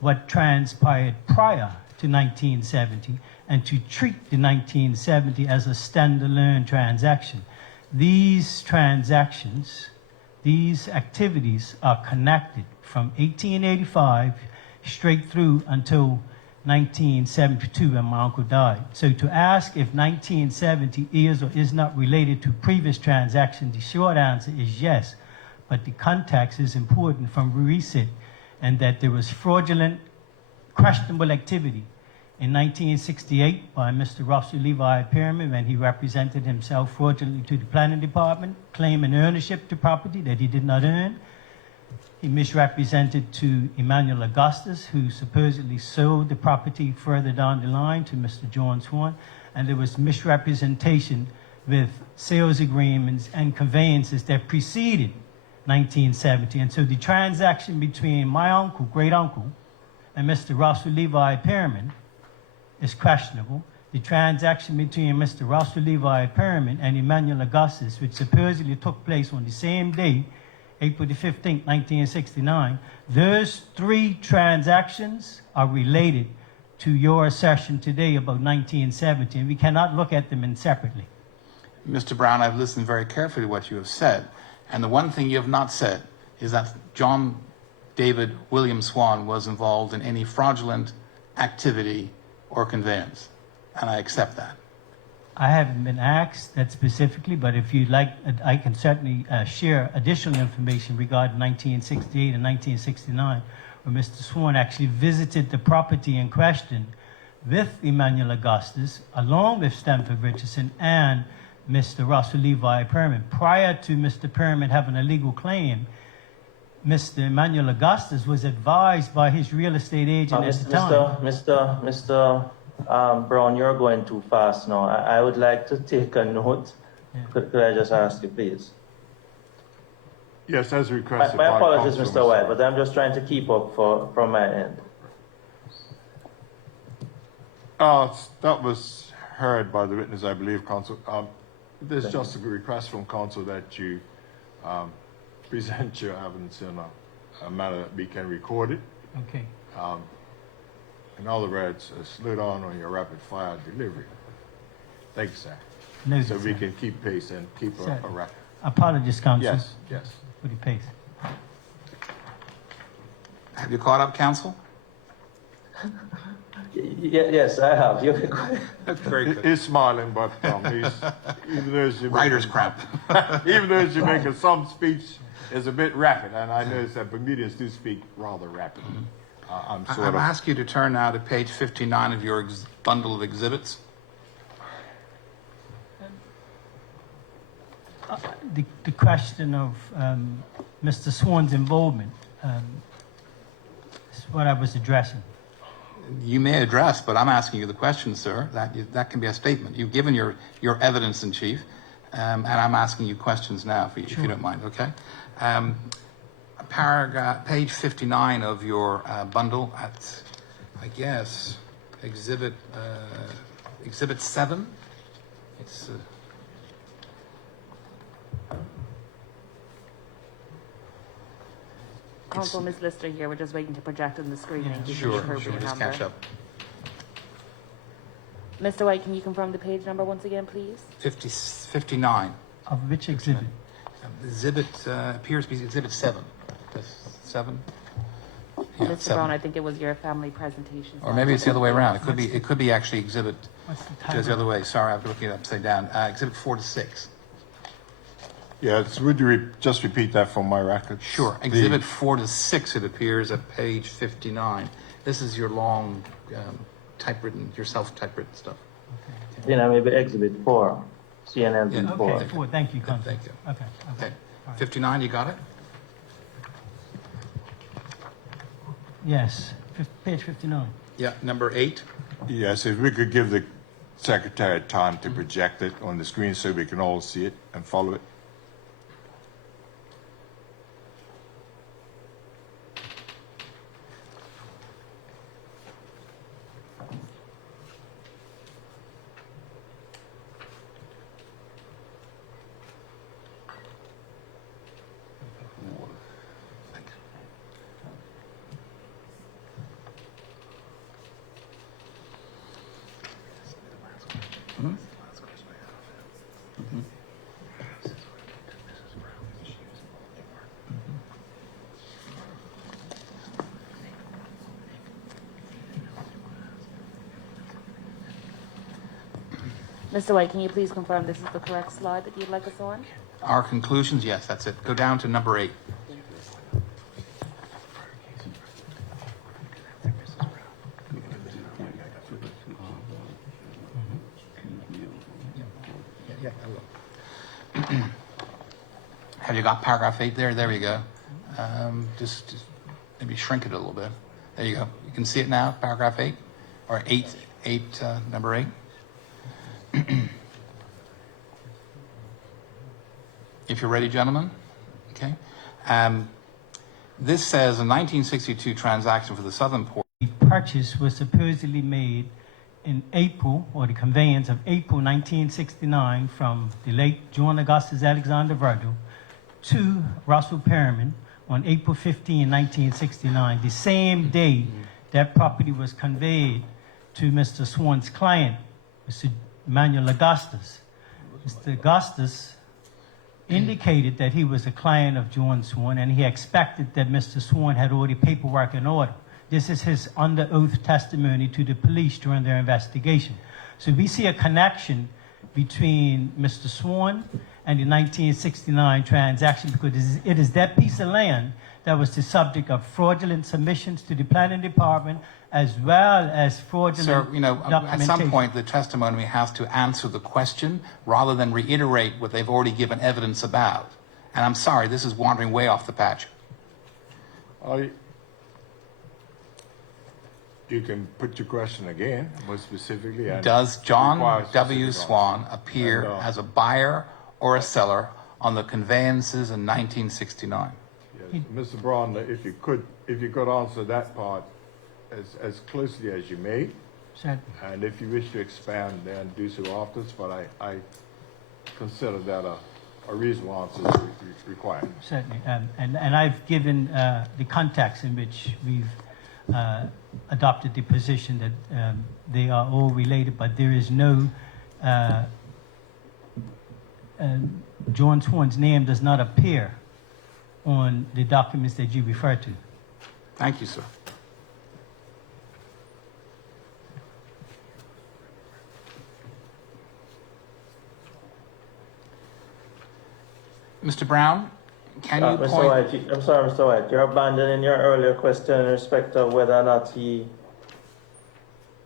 what transpired prior to 1970 and to treat the 1970 as a standalone transaction. These transactions, these activities are connected from 1885 straight through until 1972 when my uncle died. So to ask if 1970 is or is not related to previous transactions, the short answer is yes. But the context is important from reset, and that there was fraudulent, questionable activity in 1968 by Mr. Russell Levi Pyramid when he represented himself fraudulently to the planning department, claiming ownership to property that he did not own. He misrepresented to Emmanuel Augustus, who supposedly sold the property further down the line to Mr. John Swan, and there was misrepresentation with sales agreements and conveyances that preceded 1970. And so the transaction between my uncle, great uncle, and Mr. Russell Levi Pyramid is questionable. The transaction between Mr. Russell Levi Pyramid and Emmanuel Augustus, which supposedly took place on the same day, April the 15th, 1969, those three transactions are related to your assertion today about 1970, and we cannot look at them separately. Mr. Brown, I've listened very carefully to what you have said, and the one thing you have not said is that John David William Swan was involved in any fraudulent activity or conveyance, and I accept that. I haven't been asked that specifically, but if you'd like, I can certainly share additional information regarding 1968 and 1969, where Mr. Swan actually visited the property in question with Emmanuel Augustus, along with Stanford Richardson and Mr. Russell Levi Pyramid. Prior to Mr. Pyramid having a legal claim, Mr. Emmanuel Augustus was advised by his real estate agent at the time. Mr. Brown, you're going too fast now. I would like to take a note. Yeah. Could I just ask you, please? Yes, as requested. My by apologies, Council, Mr. White, but I'm just trying to keep up from my end. That was heard by the witness, I believe, Council. There's just a request from Council that you present your evidence in a manner that we can record it. Okay. In other words, slow down on your rapid fire delivery. Thank you, sir. Noted, So we sir. can keep pace and keep a Certainly. record. Apologies, Counsel, Yes, yes. for the pace. Have you caught up, counsel? Yes, I have. Very good. He's smiling, but even though you Writer's cramp. even though you're making some speech is a bit rapid, and I notice that Bermudians do speak rather rapidly. I'm sort I've of. asked you to turn now to page 59 of your bundle of exhibits. the question of Mr. Swan's involvement is what I was addressing. You may address, but I'm asking you the question, sir. That can be a statement. You've given your evidence in chief, and I'm asking you questions now, if you don't mind, okay? Paragraph, page 59 of your bundle at, I guess, exhibit 7. It's Council, Ms. Lister here, we're just waiting to project on the screen and give you the sure, appropriate just number. catch up. Mr. White, can you confirm the page number once again, please? 59. Of which exhibit? Exhibit appears to be exhibit 7. That's 7. Yeah, Mr. 7. Brown, I think it was your family presentation. Or maybe it's the other way around. It could be actually exhibit What's the goes the title? other way. Sorry, I was looking it upside down. Exhibit 4 to 6. Yes, would you just repeat that for my record? Sure. Exhibit 4 to 6, it appears at page 59. This is your long typewritten, your self-typewritten stuff. You know, maybe exhibit 4, CNN Yeah. report. Okay, 4, thank you, Council. Thank you. Okay. Okay. 59, you got it? Yes, page 59. Yeah. Number 8. Yes, if we could give the secretary time to project it on the screen so we can all see it and follow it. Mr. White, can you please confirm this is the correct slide that you'd like us on? Our conclusions, yes, that's it. Go down to number 8. Yeah, I will. Have you got paragraph 8 there? There we go. Just maybe shrink it a little bit. There you go. You can see it now, paragraph 8, or 8, number 8. If you're ready, gentlemen, okay. This says a 1962 transaction for the Southern Port. The purchase was supposedly made in April, or the conveyance of April 1969, from the late John Augustus Alexander Virgil to Russell Perriman on April 15, 1969, the same day that property was conveyed to Mr. Swan's client, Mr. Emmanuel Augustus. Mr. Augustus indicated that he was a client of John Swan, and he expected that Mr. Swan had already paperwork in order. This is his under oath testimony to the police during their investigation. So we see a connection between Mr. Swan and the 1969 transaction, because it is that piece of land that was the subject of fraudulent submissions to the planning department, as well as fraudulent Sir, you know, at some documentation. point the testimony has to answer the question rather than reiterate what they've already given evidence about. And I'm sorry, this is wandering way off the patch. You can put your question again, more specifically. And Does John require W. specific Swan answer. appear And, as a buyer or a seller on the conveyances in 1969? Yes, Mr. Braun, if you could answer that part as closely as you may, Certainly. and if you wish to expand, then do so afterwards. But I consider that a reasonable answer is required. Certainly, and I've given the context in which we've adopted the position that they are all related, but there is no, John Swan's name does not appear on the documents that you refer to. Thank you, sir. Mr. Brown, can you Mr. point... White, I'm sorry, Mr. White, you're abandoning your earlier question in respect of whether or not he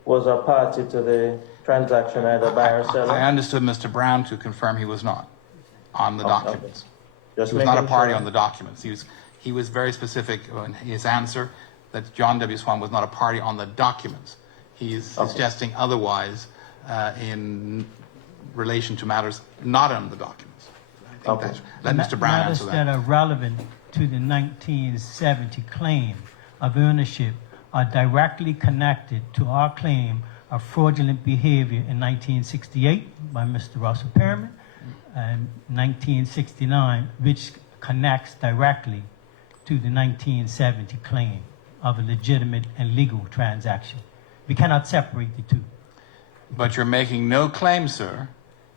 was a party to the transaction, either buyer or seller. I understood Mr. Brown to confirm he was not. on the Okay. documents. Just He was not a making party sure. on the documents. He was very specific in his answer that John W. Swan was not a party on the documents. He is Okay. suggesting otherwise in relation to matters not on the documents. I think Okay. that's, let Mr. Brown Matters answer that that. are relevant to the 1970 claim of ownership are directly connected to our claim of fraudulent behavior in 1968 by Mr. Russell Perriman and 1969, which connects directly to the 1970 claim of a legitimate and legal transaction. We cannot separate the two. But you're making no claim, sir,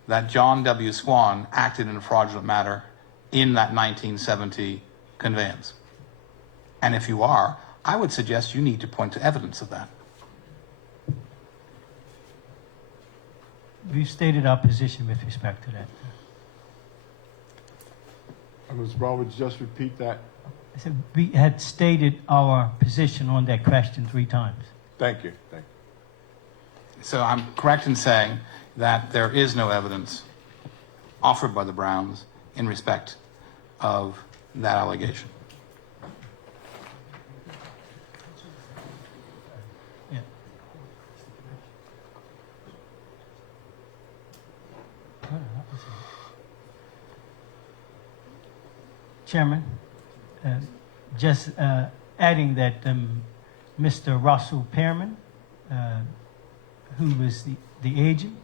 that John W. Swan acted in a fraudulent manner in that 1970 conveyance. And if you are, I would suggest you need to point to evidence of that. We've stated our position with respect to that. Mr. Brown, would you just repeat that? I said we had stated our position on that question 3 times. Thank you. Thank you. So I'm correct in saying that there is no evidence offered by the Browns in respect of that allegation. Yeah. Chairman, just adding that Mr. Russell Pearman, who was the agent,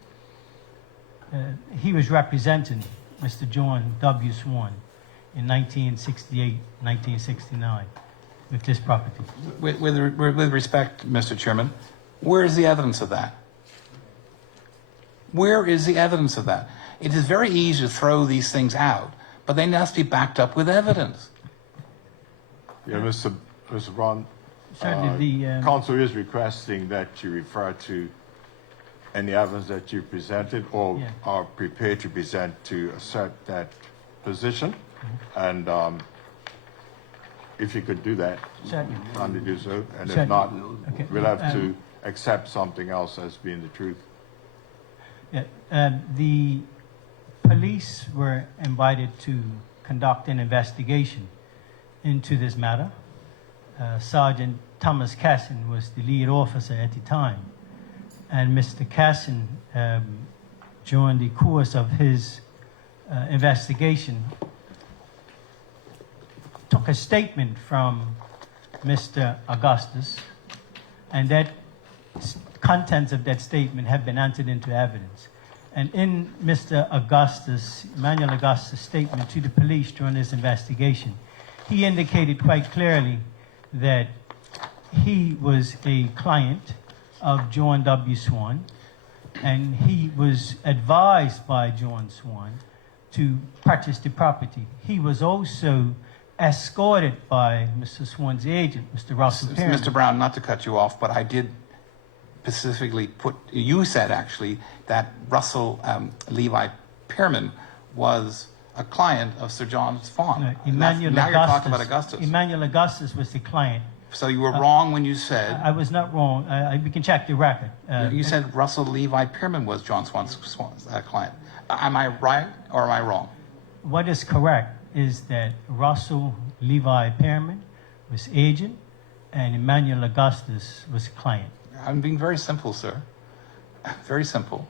he was representing Mr. John W. Swan in 1968, 1969 with this property. With respect, Mr. Chairman, where is the evidence of that? Where is the evidence of that? It is very easy to throw these things out, but they must be backed up with evidence. Yeah, Mr. Brown, Certainly counsel is requesting that you refer to any evidence that you presented or Yeah. are prepared to present to assert that position. And if you could do that, certainly. kindly do so. And if Certainly. not, Okay. we'll have to accept something else as being the truth. Yeah, the police were invited to conduct an investigation into this matter. Sergeant Thomas Casson was the lead officer at the time. And Mr. Casson, during the course of his investigation, took a statement from Mr. Augustus, and that contents of that statement have been entered into evidence. And in Mr. Augustus, Emmanuel Augustus' statement to the police during this investigation, he indicated quite clearly that he was a client of John W. Swan, and he was advised by John Swan to purchase the property. He was also escorted by Mr. Swan's agent, Mr. Russell Perry. Mr. Brown, not to cut you off, but I did specifically you said actually that Russell Levi Pearman was a client of Sir John Swan. No, Emmanuel now Augustus, you're talking about Augustus. Emmanuel Augustus was the client. So you were wrong when you said, I was not wrong. We can check the record. you said Russell Levi Pearman was John Swan's client. Am I right or am I wrong? What is correct is that Russell Levi Pearman was agent and Emmanuel Augustus was client. I'm being very simple, sir. Very simple.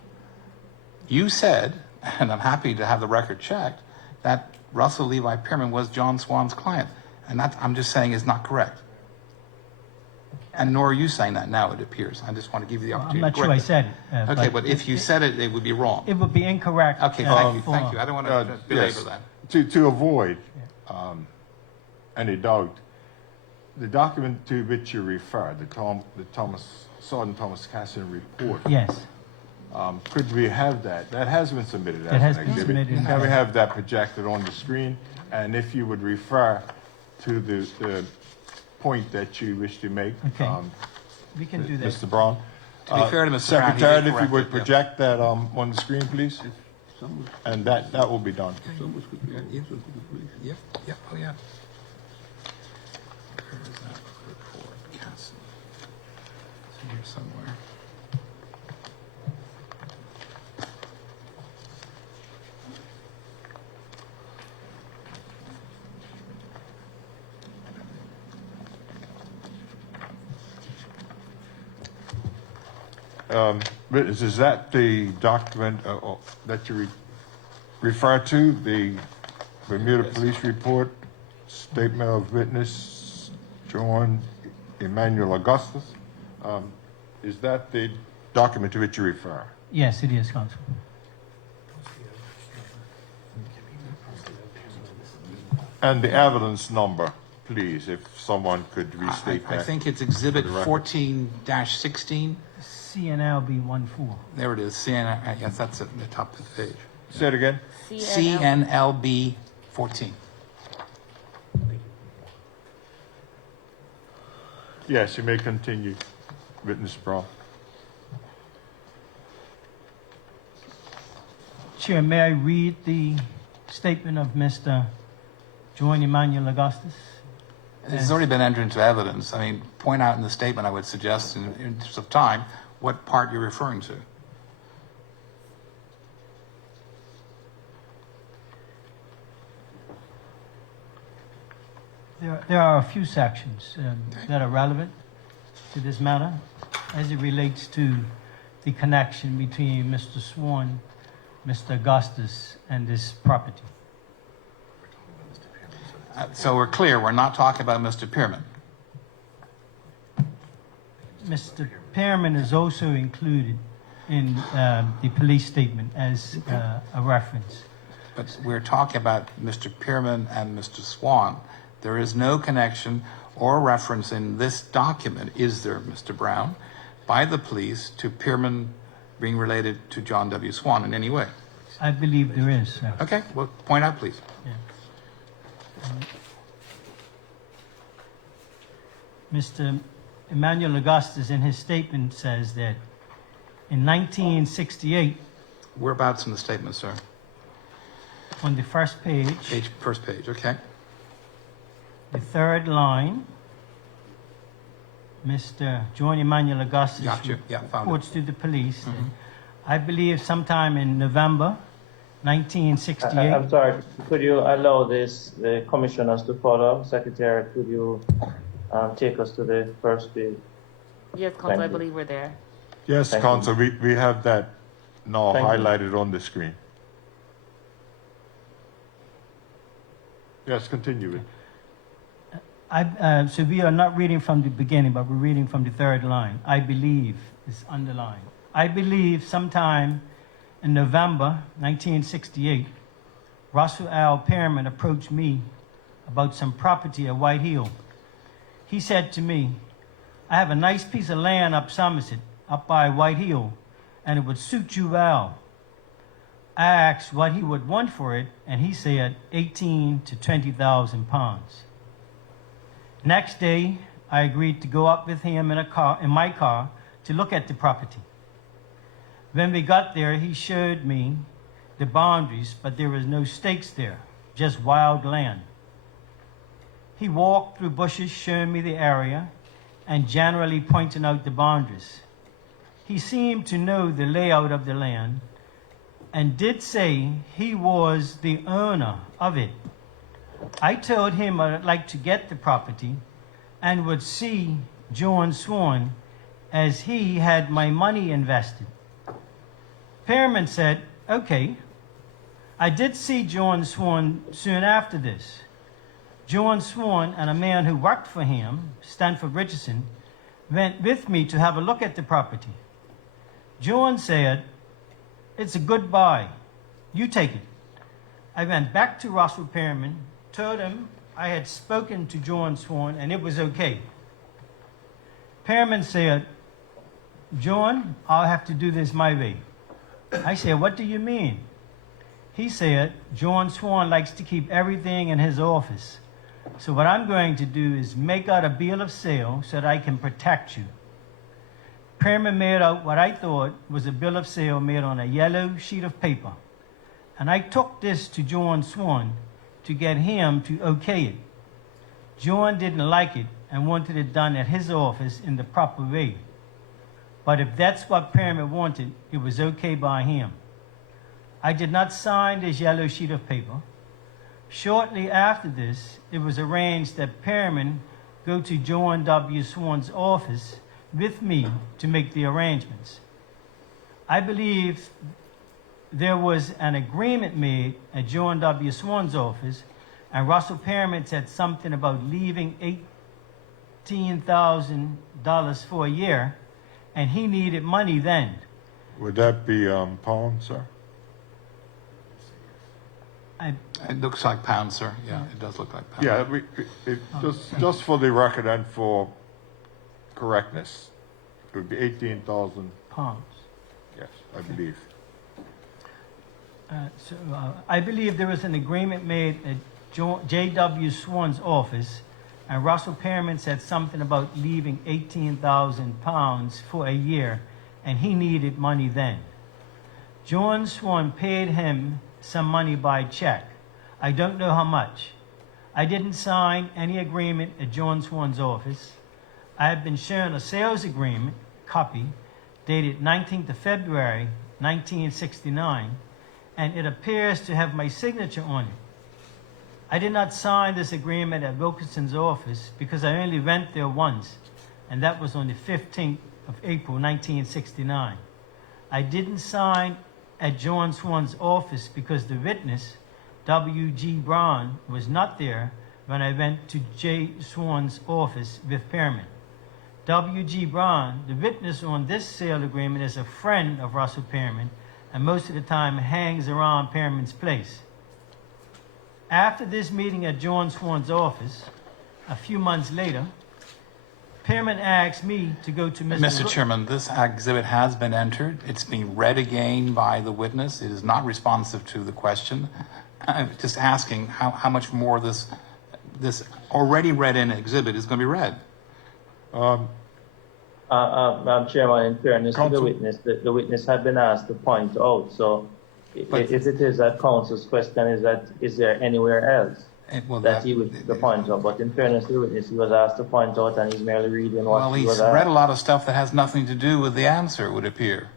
You said, and I'm happy to have the record checked, that Russell Levi Pearman was John Swan's client. And that, I'm just saying, is not correct. And nor are you saying that now, it appears. I just want to give you the I'm opportunity not to sure I correct said it. Okay, but if you said it, it would be wrong. It would be incorrect. Okay, thank you, for- thank you. I don't want to belabor Yes. that. To avoid any doubt, the document to which you refer, the Sergeant Thomas Casson report, Yes. could we have that? That has been submitted That as has an been exhibit. submitted. Can we have that projected on the screen? And if you would refer to the point that you wish to make, Okay. We can do that. Mr. Brown. To be fair to Mr. Brown, he did Secretary, if you correct would it, yeah. project that on the screen, please, and that will be done. Yep, yep, oh yeah. Where is that report? Casson. It's in here somewhere. witness, is that the document that you refer to, the Bermuda Police Report, Statement of Witness, John Emmanuel Augustus? Is that the document to which you refer? Yes, it is, Counsel. And the evidence number, please, if someone could restate I that. think it's Exhibit for the record. 14-16. CNLB 14. There it is, yes, that's at the top of the page. Say it again. CNLB 14. Yes, you may continue, Witness Brown. Chair, may I read the statement of Mr. John Emmanuel Augustus? It's already been entered into evidence. I mean, point out in the statement, I would suggest, in interest of time, what part you're referring to. There are a few sections that are relevant to this matter as it relates to the connection between Mr. Swan, Mr. Augustus, and this property. So we're clear, we're not talking about Mr. Pearman. Mr. Pearman is also included in the police statement as a reference. But we're talking about Mr. Pearman and Mr. Swan. There is no connection or reference in this document, is there, Mr. Brown, by the police to Pearman being related to John W. Swan in any way? I believe there is, sir. Okay, well, point out, please. Mr. Emmanuel Augustus, in his statement, says that in 1968, Whereabouts in the statement, sir? on the first page, First page, okay. the third line, Mr. John Emmanuel Augustus Got you. Yeah, found it. reports to the police that I believe sometime in November 1968. I'm sorry, could you allow the commissioners to follow? Secretary, could you take us to the first page? Yes, Thank Counsel, I you. believe we're there. Yes, Thank you. Counsel, we have that now Thank you. highlighted on the screen. Yes, continue. So we are not reading from the beginning, but we're reading from the third line. I believe is underlined. I believe sometime in November 1968, Russell L. Pearman approached me about some property at White Hill. He said to me, I have a nice piece of land up Somerset, up by White Hill, and it would suit you well. I asked what he would want for it, and he said 18 to 20,000 pounds. Next day, I agreed to go up with him in my car to look at the property. When we got there, he showed me the boundaries, but there was no stakes there, just wild land. He walked through bushes, showing me the area, and generally pointing out the boundaries. He seemed to know the layout of the land, and did say he was the owner of it. I told him I'd like to get the property and would see John Swan as he had my money invested. Pearman said, okay. I did see John Swan soon after this. John Swan and a man who worked for him, Stanford Richardson, went with me to have a look at the property. John said, it's a good buy. You take it. I went back to Russell Pearman, told him I had spoken to John Swan and it was okay. Pearman said, John, I'll have to do this my way. I said, what do you mean? He said, John Swan likes to keep everything in his office. So what I'm going to do is make out a bill of sale so that I can protect you. Pearman made out what I thought was a bill of sale made on a yellow sheet of paper. And I took this to John Swan to get him to okay it. John didn't like it and wanted it done at his office in the proper way. But if that's what Pearman wanted, it was okay by him. I did not sign this yellow sheet of paper. Shortly after this, it was arranged that Pearman go to John W. Swan's office with me to make the arrangements. I believe there was an agreement made at John W. Swan's office, and Russell Perriman said something about leaving $18,000 for a year, and he needed money then. Would that be Pound, sir? It looks like pounds, sir. Yeah, it does look like pounds. Yeah, just for the record and for correctness, it would be 18,000. Pounds. Yes, I believe. I believe there was an agreement made at J.W. Swan's office, and Russell Perriman said something about leaving 18,000 pounds for a year, and he needed money then. John Swan paid him some money by check. I don't know how much. I didn't sign any agreement at John Swan's office. I have been shown a sales agreement copy dated 19th of February 1969, and it appears to have my signature on it. I did not sign this agreement at Wilkinson's office because I only went there once, and that was on the 15th of April 1969. I didn't sign at John Swan's office because the witness, W.G. Brown, was not there when I went to J. Swan's office with Perriman. W.G. Brown, the witness on this sale agreement, is a friend of Russell Perriman, and most of the time hangs around Perriman's place. After this meeting at John Swan's office, a few months later, Perriman asked me to go to Mr. Chairman, this exhibit has been entered. It's being read again by the witness. It is not responsive to the question. I'm just asking how much more this already read in exhibit is going to be read. Madam Chairman, in fairness to Counsel. the witness had been asked to point out. So, But- if it is that counsel's question, is there anywhere else Well, that he would point out? But in fairness to the witness, he was asked to point out, and he's merely reading what Well, he he's was read asked. a lot of stuff that has nothing to do with the answer, it would appear.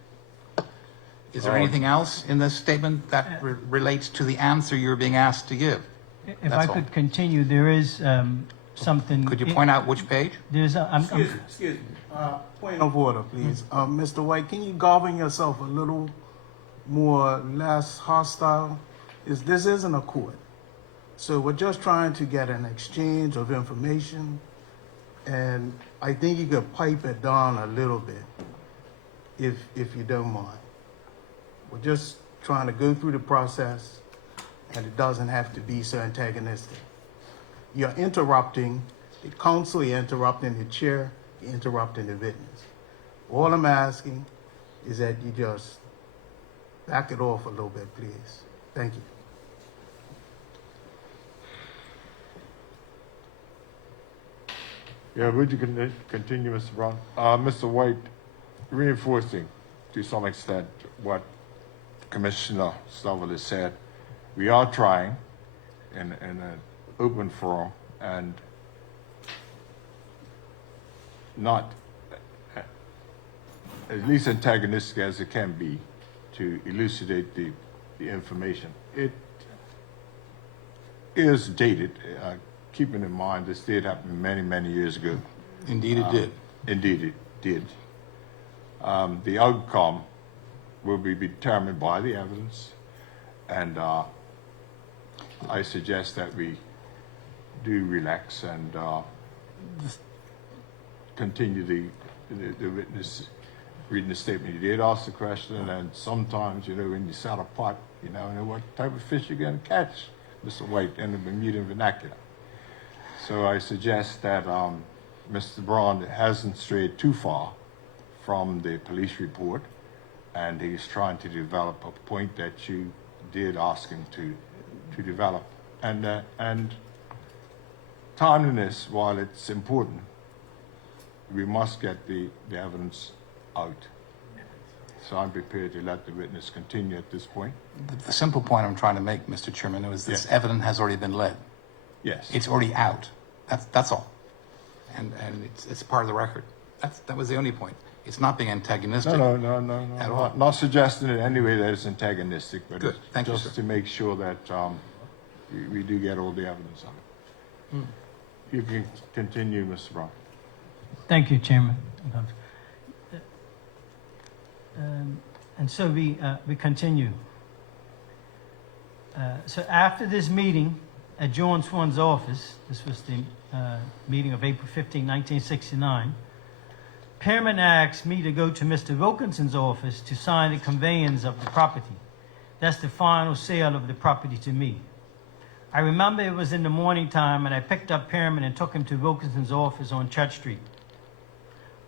Is there anything else in this statement that relates to the answer you're being asked to give? If That's I all. could continue, there is something. Could you point out which page? There's Excuse me. Point of order, please. Mr. White, can you govern yourself a little more, less hostile? This isn't a court. So we're just trying to get an exchange of information, and I think you could pipe it down a little bit, if you don't mind. We're just trying to go through the process, and it doesn't have to be so antagonistic. You're interrupting the counsel, you're interrupting the chair, you're interrupting the witness. All I'm asking is that you just back it off a little bit, please. Thank you. Yeah, would you continue, Mr. Brown? Mr. White, reinforcing to some extent what Commissioner Stovall has said, we are trying in an open forum and not at least antagonistic as it can be to elucidate the information. It is dated, keeping in mind this did happen many, many years ago. Indeed it did. Indeed it did. The outcome will be determined by the evidence, and I suggest that we do relax and continue the witness reading the statement. You did ask the question, and sometimes, when you set a pot, you know what type of fish you're going to catch, Mr. White, in the Bermuda vernacular. So I suggest that Mr. Braun hasn't strayed too far from the police report, and he's trying to develop a point that you did ask him to develop. And timeliness, while it's important, we must get the evidence out. So I'm prepared to let the witness continue at this point. The simple point I'm trying to make, Mr. Chairman, is this Yes. evidence has already been led. Yes. It's already out. That's all. And it's part of the record. That was the only point. It's not being antagonistic. No. At all. Not suggesting in any way that it's antagonistic, but Good. Thank you, just sir. to make sure that we do get all the evidence on it. You can continue, Mr. Brown. And so we continue. So after this meeting at John Swan's office, this was the meeting of April 15, 1969, Pearman asked me to go to Mr. Wilkinson's office to sign the conveyance of the property. That's the final sale of the property to me. I remember it was in the morning time, and I picked up Pearman and took him to Wilkinson's office on Church Street.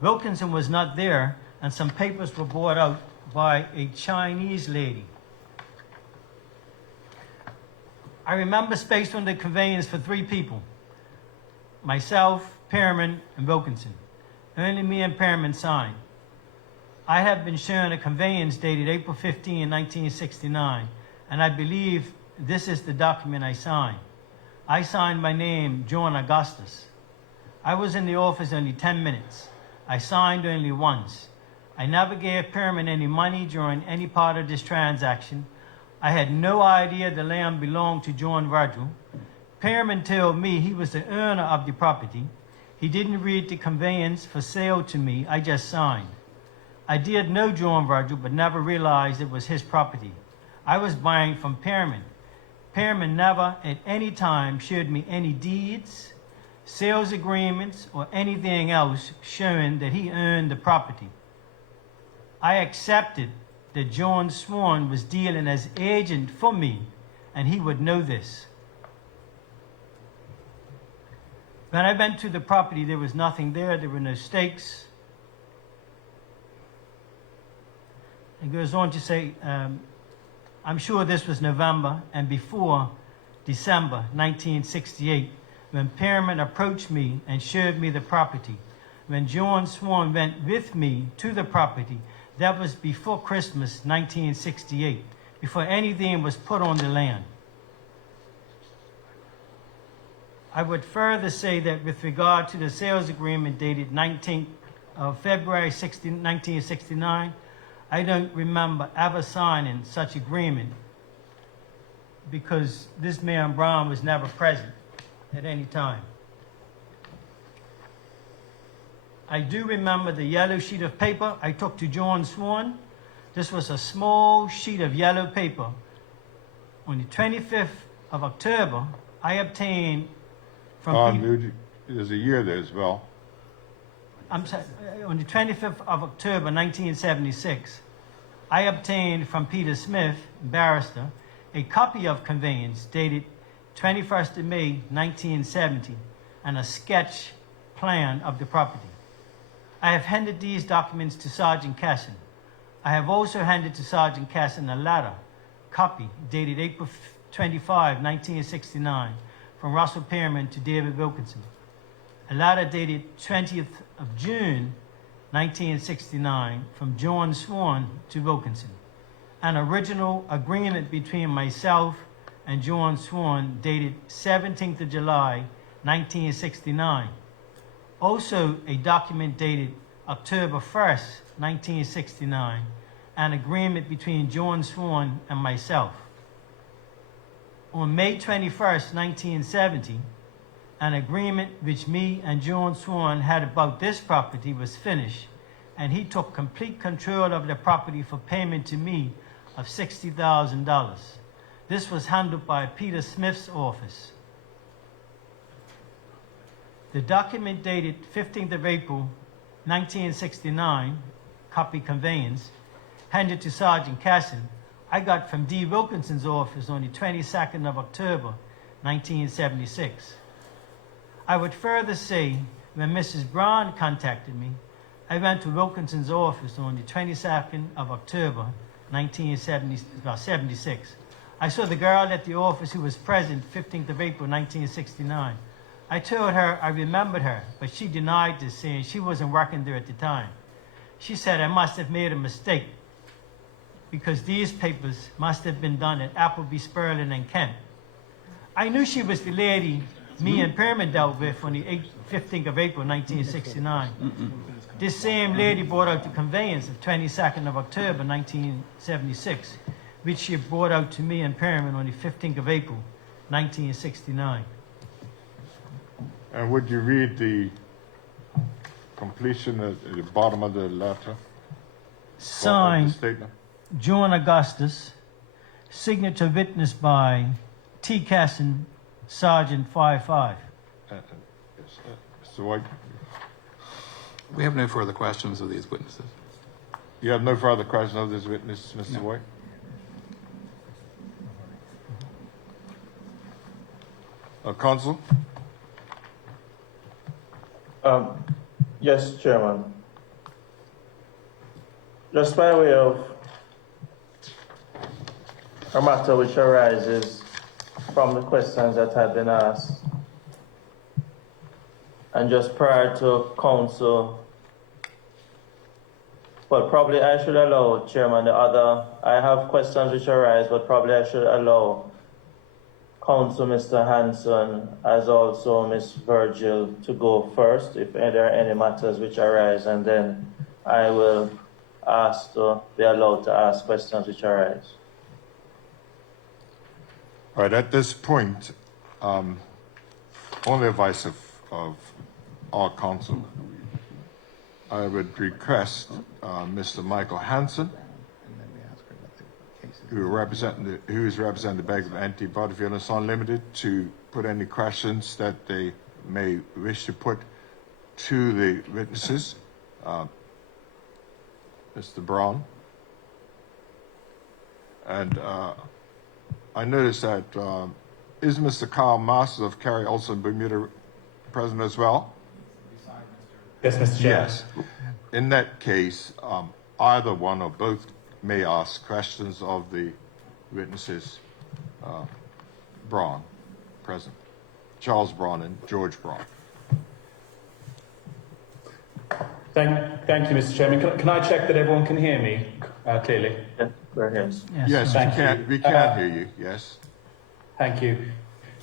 Wilkinson was not there, and some papers were brought out by a Chinese lady. I remember space on the conveyance for 3 people: myself, Pearman, and Wilkinson. Only me and Pearman signed. I have been shown a conveyance dated April 15, 1969, and I believe this is the document I signed. I signed my name, John Augustus. I was in the office only 10 minutes. I signed only once. I never gave Pearman any money during any part of this transaction. I had no idea the land belonged to John Virgil. Pearman told me he was the owner of the property. He didn't read the conveyance for sale to me. I just signed. I did know John Virgil, but never realized it was his property. I was buying from Pearman. Pearman never at any time showed me any deeds, sales agreements, or anything else showing that he owned the property. I accepted that John Swan was dealing as agent for me, and he would know this. When I went to the property, there was nothing there. There were no stakes. It goes on to say, I'm sure this was November and before December 1968, when Pearman approached me and showed me the property. When John Swan went with me to the property, that was before Christmas 1968, before anything was put on the land. I would further say that with regard to the sales agreement dated 19th of February 1969, I don't remember ever signing such agreement because this man Brown was never present at any time. I do remember the yellow sheet of paper I took to John Swan. This was a small sheet of yellow paper. On the 25th of October, I obtained from There's a year there as well. I'm sorry, on the 25th of October 1976, I obtained from Peter Smith, barrister, a copy of conveyance dated 21st of May 1970 and a sketch plan of the property. I have handed these documents to Sergeant Casson. I have also handed to Sergeant Casson a letter, copy, dated April 25, 1969, from Russell Pearman to David Wilkinson. A letter dated 20th of June, 1969, from John Swan to Wilkinson. An original agreement between myself and John Swan dated 17th of July, 1969. Also a document dated October 1st, 1969, an agreement between John Swan and myself. On May 21st, 1970, an agreement which me and John Swan had about this property was finished, and he took complete control of the property for payment to me of $60,000. This was handled by Peter Smith's office. The document dated 15th of April, 1969, copy conveyance, handed to Sergeant Casson, I got from D. Wilkinson's office on the 22nd of October, 1976. I would further say, when Mrs. Brown contacted me, I went to Wilkinson's office on the 22nd of October, 1976. I saw the girl at the office who was present 15th of April, 1969. I told her I remembered her, but she denied this, saying she wasn't working there at the time. She said I must have made a mistake because these papers must have been done at Appleby, Sperling, and Kent. I knew she was the lady me and Pearman dealt with on the 15th of April, 1969. This same lady brought out the conveyance of 22nd of October, 1976, which she brought out to me and Pearman on the 15th of April, 1969. And would you read the completion at the bottom of the letter? Signed. Statement? June Augustus, signature witnessed by T. Casson, Sergeant 55. Yes, Mr. White, We have no further questions of these witnesses. you have no further questions of this witness, Mr. White? Counsel? Yes, Chairman. Just by way of a matter which arises from the questions that have been asked, and just prior to counsel, but probably I should allow, Chairman, I have questions which arise, but probably I should allow Counsel Mr. Hanson as also Ms. Virgil to go first if there are any matters which arise, and then I will ask to be allowed to ask questions which arise. All right, at this point, only advice of our counsel, I would request Mr. Michael Hanson, who is representing the Bank of Anti-Butterfield and Son Limited, to put any questions that they may wish to put to the witnesses. Mr. Brown. And I noticed that is Mr. Kyle Masters of Cary also in Bermuda present as well? Yes, Mr. Chair. Yes. In that case, either one or both may ask questions of the witnesses, Braun, present, Charles Braun and George Braun. Thank you, Mr. Chairman. Can I check that everyone can hear me clearly? Yes. Yes, Thank we can hear you, yes. Thank you.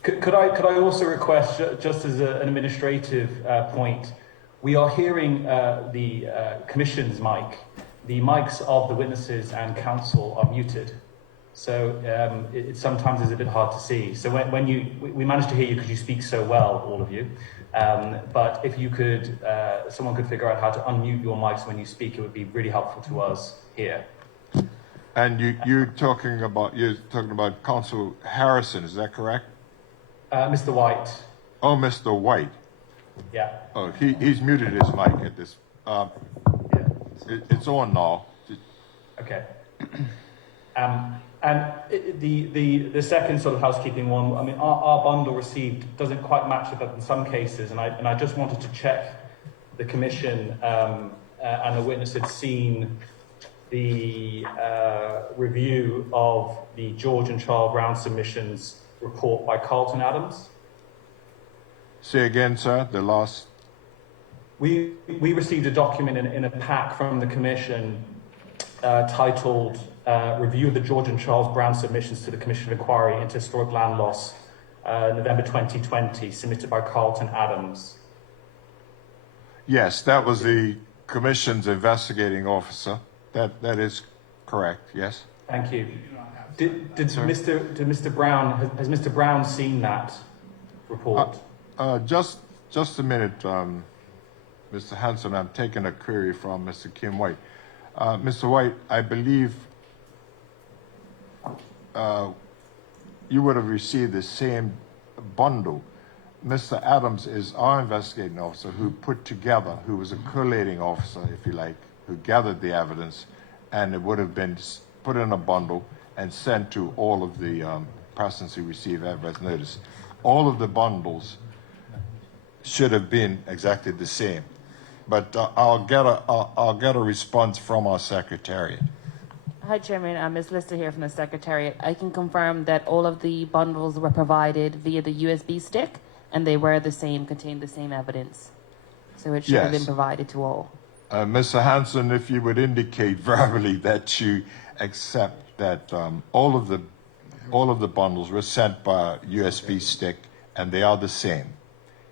Could I also request, just as an administrative point, we are hearing the Commission's mic. The mics of the witnesses and counsel are muted, so it sometimes is a bit hard to see. So when we managed to hear you because you speak so well, all of you. But if you could, someone could figure out how to unmute your mics when you speak, it would be really helpful to us here. And you're talking about Counsel Harrison, is that correct? Mr. White. Oh, Mr. White. Yeah. Oh, he's muted his mic at this. It's on now. Okay. And the second sort of housekeeping one, I mean, our bundle received doesn't quite match it, but in some cases, and I just wanted to check the Commission and the witness had seen the review of the George and Charles Brown submissions report by Carlton Adams. Say again, sir, the last. We received a document in a pack from the Commission titled Review of the George and Charles Brown submissions to the Commission of Inquiry into Historic Land Loss, November 2020, submitted by Carlton Adams. Yes, that was the Commission's investigating officer. That is correct, yes. Thank you. Did Mr. Brown, has Mr. Brown seen that report? Just a minute, Mr. Hanson. I'm taking a query from Mr. Kim White. Mr. White, I believe you would have received the same bundle. Mr. Adams is our investigating officer who was a collating officer, if you like, who gathered the evidence, and it would have been put in a bundle and sent to all of the persons who received adverse notice. All of the bundles should have been exactly the same, but I'll get a response from our secretariat. Hi, Chairman. Ms. Lister here from the Secretariat. I can confirm that all of the bundles were provided via the USB stick, and they were the same, contained the same evidence. So it should have been provided to all. Mr. Hanson, if you would indicate verbally that you accept that all of the bundles were sent by USB stick, and they are the same.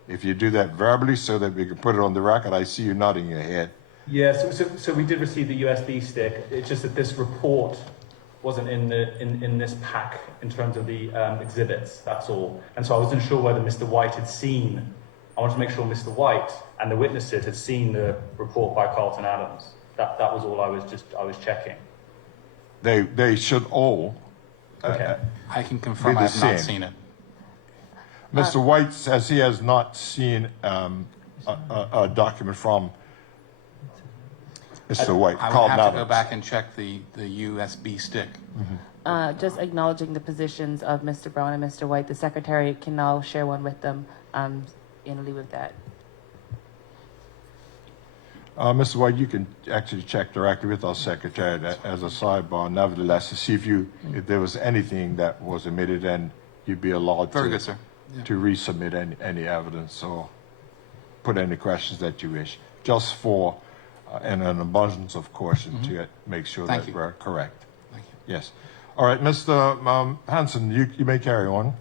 If you do that verbally so that we can put it on the record, I see you nodding your head. Yeah, so we did receive the USB stick. It's just that this report wasn't in this pack in terms of the exhibits, that's all. And so I wasn't sure whether Mr. White had seen, I wanted to make sure Mr. White and the witnesses had seen the report by Carlton Adams. That was all I was checking. they should all Okay. I can confirm Be I the have not same. seen it. Mr. White says he has not seen a document from Mr. White. I would Carlton have to go Adams. back and check the USB stick. Just acknowledging the positions of Mr. Brown and Mr. White, the Secretariat can now share one with them in lieu of that. Mr. White, you can actually check directly with our secretary as a sidebar, nevertheless, to see if there was anything that was omitted, and you'd be allowed Very good, sir. to resubmit any evidence or put any questions that you wish, just for in an abundance of caution to make sure Thank that you. we're correct. Thank you. Yes. All right, Mr. Hanson, you may carry on.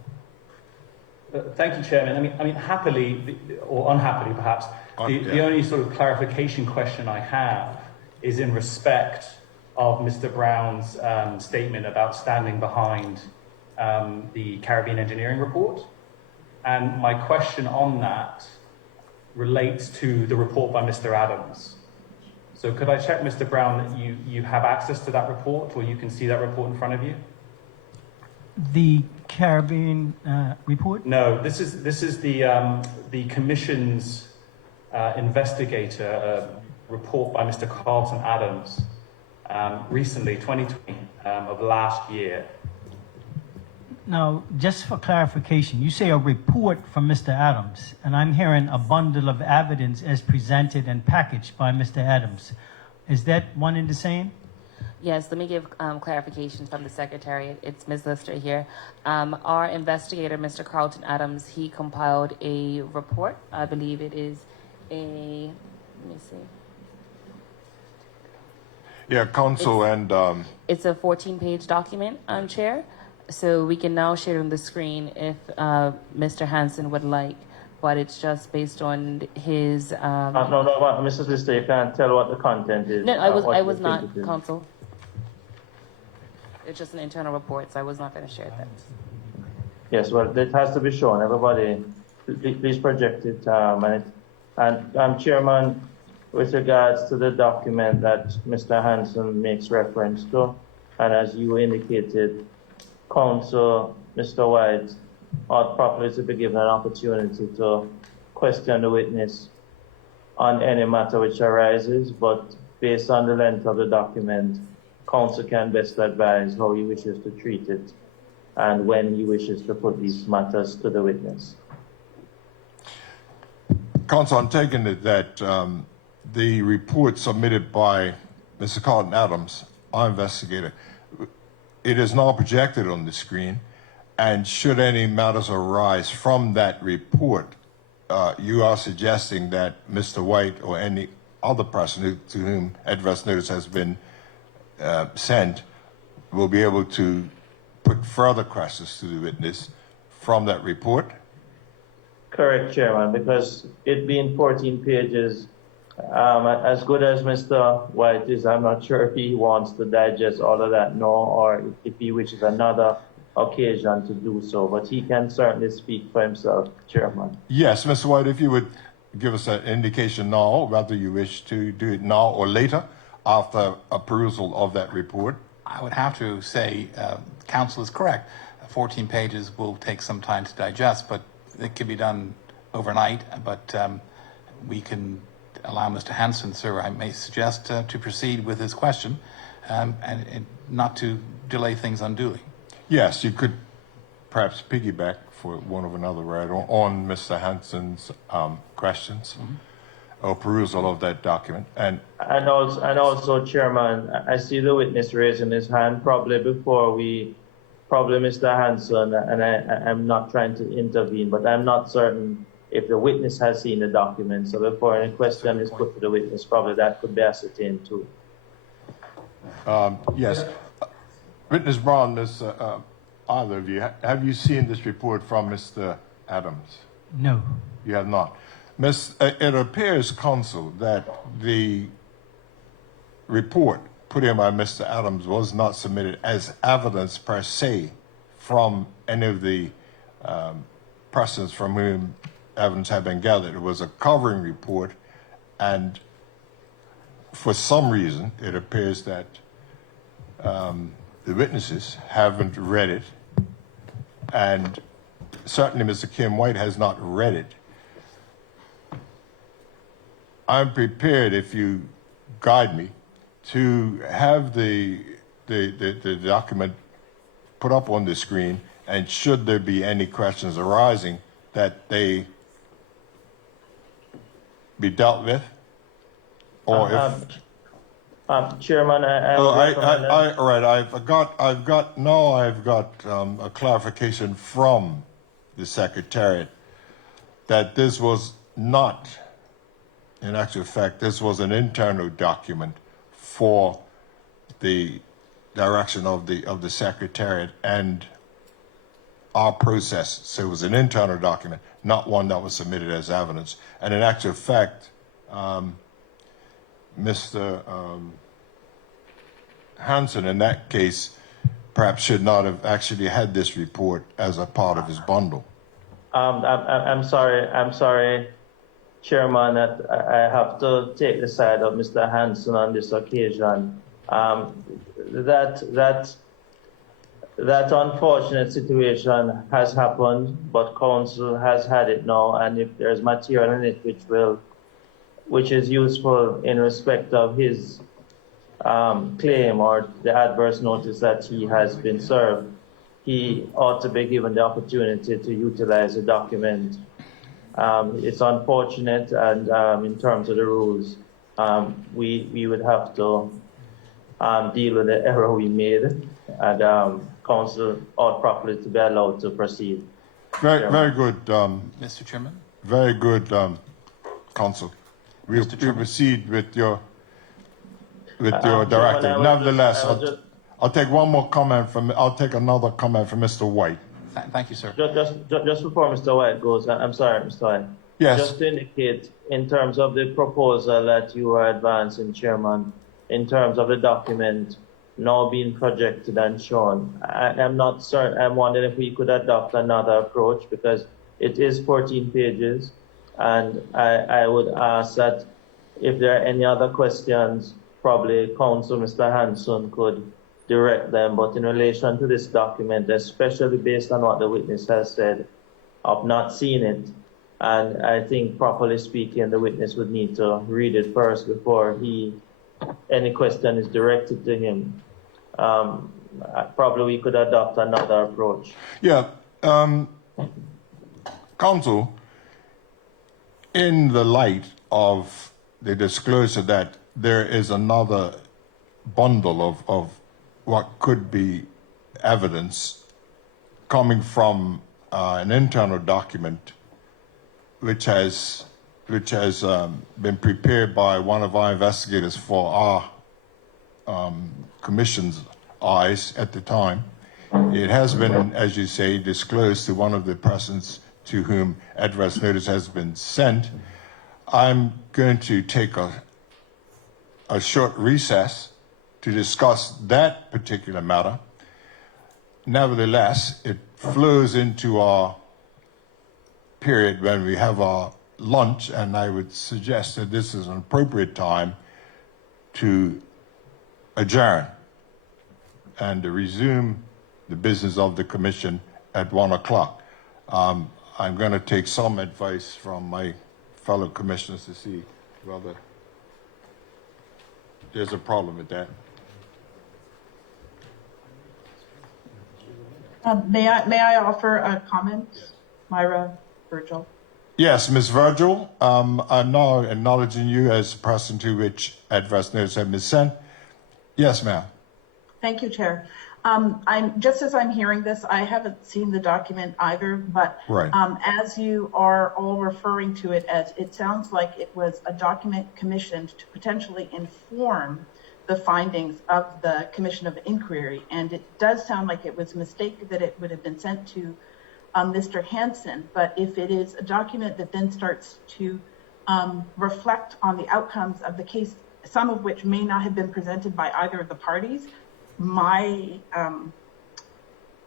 Thank you, Chairman. I mean, happily or unhappily, perhaps, the only sort of clarification question I have is in respect of Mr. Brown's statement about standing behind the Caribbean Engineering Report. And my question on that relates to the report by Mr. Adams. So could I check, Mr. Brown, that you have access to that report, or you can see that report in front of you? The Caribbean report? No, this is the Commission's investigator report by Mr. Carlton Adams recently, 2020, of last year. Now, just for clarification, you say a report from Mr. Adams, and I'm hearing a bundle of evidence as presented and packaged by Mr. Adams. Is that one and the same? Yes, let me give clarification from the Secretariat. It's Ms. Lister here. Our investigator, Mr. Carlton Adams, he compiled a report. I believe it is let me see. Yeah, counsel and It's a 14-page document, Chair. So we can now share on the screen if Mr. Hanson would like, but it's just based on his. No, Mrs. Lister, you can't tell what the content is. No, I was not, counsel. Counsel. It's just an internal report, so I was not going to share that. Yes, well, it has to be shown. Everybody, please project it. And Chairman, with regards to the document that Mr. Hanson makes reference to, and as you indicated, Counsel Mr. White ought properly to be given an opportunity to question the witness on any matter which arises, but based on the length of the document, Counsel can best advise how he wishes to treat it and when he wishes to put these matters to the witness. counsel, I'm taking it that the report submitted by Mr. Carlton Adams, our investigator, it is now projected on the screen, and should any matters arise from that report, you are suggesting that Mr. White or any other person to whom adverse notice has been sent will be able to put further questions to the witness from that report? Correct, Chairman, because it being 14 pages, as good as Mr. White is, I'm not sure if he wants to digest all of that now, or if he wishes another occasion to do so, but he can certainly speak for himself, Chairman. Yes, Mr. White, if you would give us an indication now, whether you wish to do it now or later, after a perusal of that report. I would have to say, counsel is correct. 14 pages will take some time to digest, but it can be done overnight. But we can allow Mr. Hanson, sir, I may suggest to proceed with his question and not to delay things unduly. Yes, you could perhaps piggyback for one of another, right, on Mr. Hanson's questions or perusal of that document. And also, Chairman, I see the witness raising his hand probably Mr. Hanson, and I'm not trying to intervene, but I'm not certain if the witness has seen the document. So before any question is put to the witness, probably that could be ascertained too. yes, Witness Brown, Ms. Either of you, have you seen this report from Mr. Adams? No. You have not. It appears, counsel, that the report put in by Mr. Adams was not submitted as evidence per se from any of the persons from whom evidence had been gathered. It was a covering report, and for some reason, it appears that the witnesses haven't read it, and certainly Mr. Kim White has not read it. I'm prepared, if you guide me, to have the document put up on the screen, and should there be any questions arising, that they be dealt with, or if. Chairman, I Oh, would recommend that- all right. I've got a clarification from the Secretariat that this was not, in actual fact, this was an internal document for the direction of the Secretariat and our process. So it was an internal document, not one that was submitted as evidence. And in actual fact, Mr. Hansen, in that case, perhaps should not have actually had this report as a part of his bundle. I'm sorry, Chairman, that I have to take the side of Mr. Hansen on this occasion. That unfortunate situation has happened, but council has had it now, and if there's material in it which is useful in respect of his claim or the adverse notice that he has been served, he ought to be given the opportunity to utilize the document. It's unfortunate, and in terms of the rules, we would have to deal with the error we made, and council ought properly to be allowed to proceed. Very good, Mr. Chairman? very good, counsel. We'll proceed with your Chairman, directive. Nevertheless, just- I'll take one more comment I'll take another comment from Mr. White. Thank you, sir. Just before Mr. White goes, I'm sorry, Mr. White. Yes. Just to indicate, in terms of the proposal that you are advancing, Chairman, in terms of the document now being projected and shown, I'm not certain. I'm wondering if we could adopt another approach, because it is 14 pages, and I would ask that if there are any other questions, probably Council Mr. Hanson could direct them. But in relation to this document, especially based on what the witness has said, I've not seen it, and I think, properly speaking, the witness would need to read it first before any question is directed to him. Probably we could adopt another approach. Yeah, counsel, in the light of the disclosure that there is another bundle of what could be evidence coming from an internal document which has been prepared by one of our investigators for our commission's eyes at the time. It has been, as you say, disclosed to one of the persons to whom adverse notice has been sent. I'm going to take a short recess to discuss that particular matter. Nevertheless, it flows into our period when we have our lunch, and I would suggest that this is an appropriate time to adjourn and to resume the business of the commission at 1 o'clock. I'm going to take some advice from my fellow commissioners to see whether there's a problem with that. May I offer a comment, Myra Virgil? Yes, Ms. Virgil, I'm now acknowledging you as the person to which adverse notice has been sent. Yes, ma'am. Thank you, Chair. Just as I'm hearing this, I haven't seen the document either, but Right. As you are all referring to it, as it sounds like it was a document commissioned to potentially inform the findings of the Commission of Inquiry, and it does sound like it was a mistake that it would have been sent to Mr. Hansen. But if it is a document that then starts to reflect on the outcomes of the case, some of which may not have been presented by either of the parties, my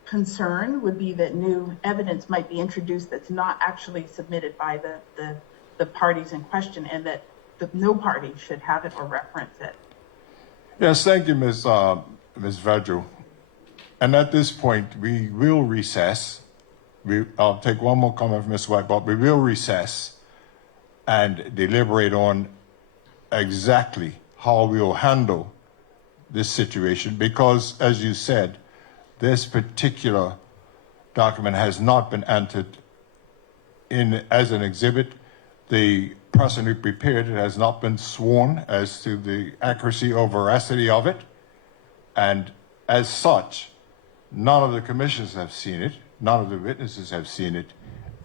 concern would be that new evidence might be introduced that's not actually submitted by the parties in question, and that no party should have it or reference it. Yes, thank you, Ms. Ms. Virgil. And at this point, we will recess. I'll take one more comment from Ms. White, but we will recess and deliberate on exactly how we will handle this situation, because, as you said, this particular document has not been entered in as an exhibit. The person who prepared it has not been sworn as to the accuracy or veracity of it. And as such, none of the commissioners have seen it, none of the witnesses have seen it,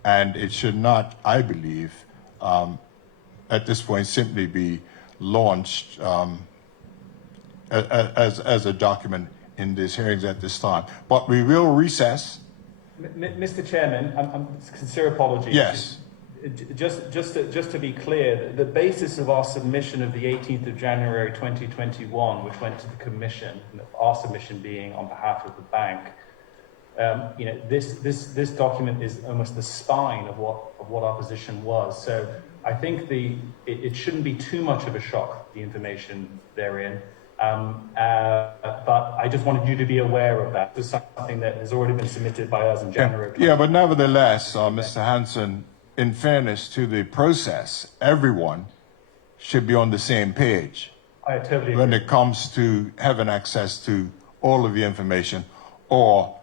and it should not, I believe, at this point simply be launched as a document in these hearings at this time. But we will recess. Mr. Chairman, sincere apologies. Yes. Just to be clear, the basis of our submission of the 18th of January 2021, which went to the Commission, our submission being on behalf of the bank, this document is almost the spine of what our position was. So I think it shouldn't be too much of a shock, the information therein. But I just wanted you to be aware of that. This is something that has already been submitted by us in January. Yeah, but nevertheless, Mr. Hanson, in fairness to the process, everyone should be on the same page. I totally agree. When it comes to having access to all of the information, or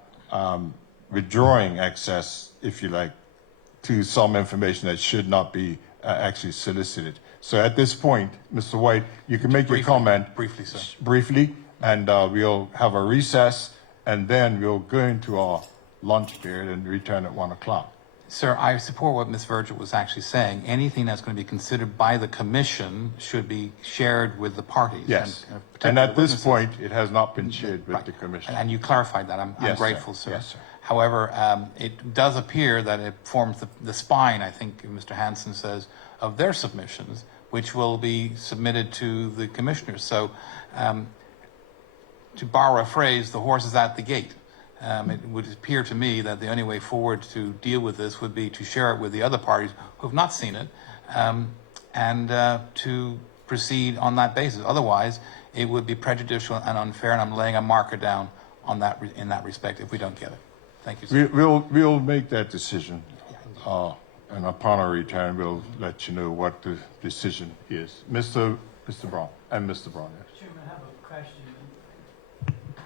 withdrawing access, if you like, to some information that should not be actually solicited. So at this point, Mr. White, you can make your comment. Briefly, sir. Briefly, and we'll have a recess, and then we'll go into our lunch period and return at 1 o'clock. Sir, I support what Ms. Virgil was actually saying. Anything that's going to be considered by the commission should be shared with the parties. Yes. And at this point, it has not been shared with the commission. And you clarified that. I'm Yes, grateful, sir. sir. Yes, sir. However, it does appear that it forms the spine, I think Mr. Hanson says, of their submissions, which will be submitted to the commissioners. So, to borrow a phrase, the horse is at the gate. It would appear to me that the only way forward to deal with this would be to share it with the other parties who have not seen it, and to proceed on that basis. Otherwise, it would be prejudicial and unfair, and I'm laying a marker down on that in that respect if we don't get it. Thank you, sir. We'll make that decision, and upon our return, we'll let you know what the decision is. Mr. Brown and Mr. Brown. Yes. Chairman, I have a question.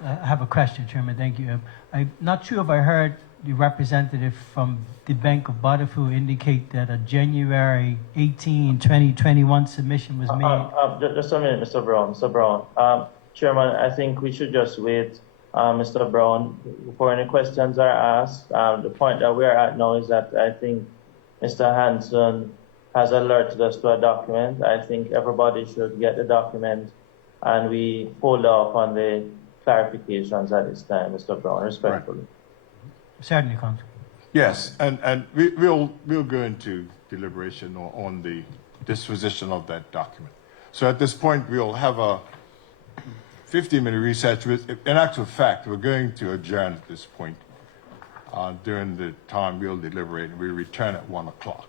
I have a question, Chairman. Thank you. I'm not sure if I heard the representative from the Bank of Butterfield indicate that a January 18, 2021 submission was made. Just a minute, Mr. Brown. Mr. Brown. Chairman, I think we should just wait, Mr. Brown, before any questions are asked. The point that we're at now is that I think Mr. Hanson has alerted us to a document. I think everybody should get the document, and we hold off on the clarifications at this time, Mr. Brown, respectfully. Right. Certainly, Counsel. Yes, and we'll go into deliberation on the disposition of that document. So at this point, we'll have a 15-minute recess. In actual fact, we're going to adjourn at this point. During the time we'll deliberate, and we return at 1 o'clock.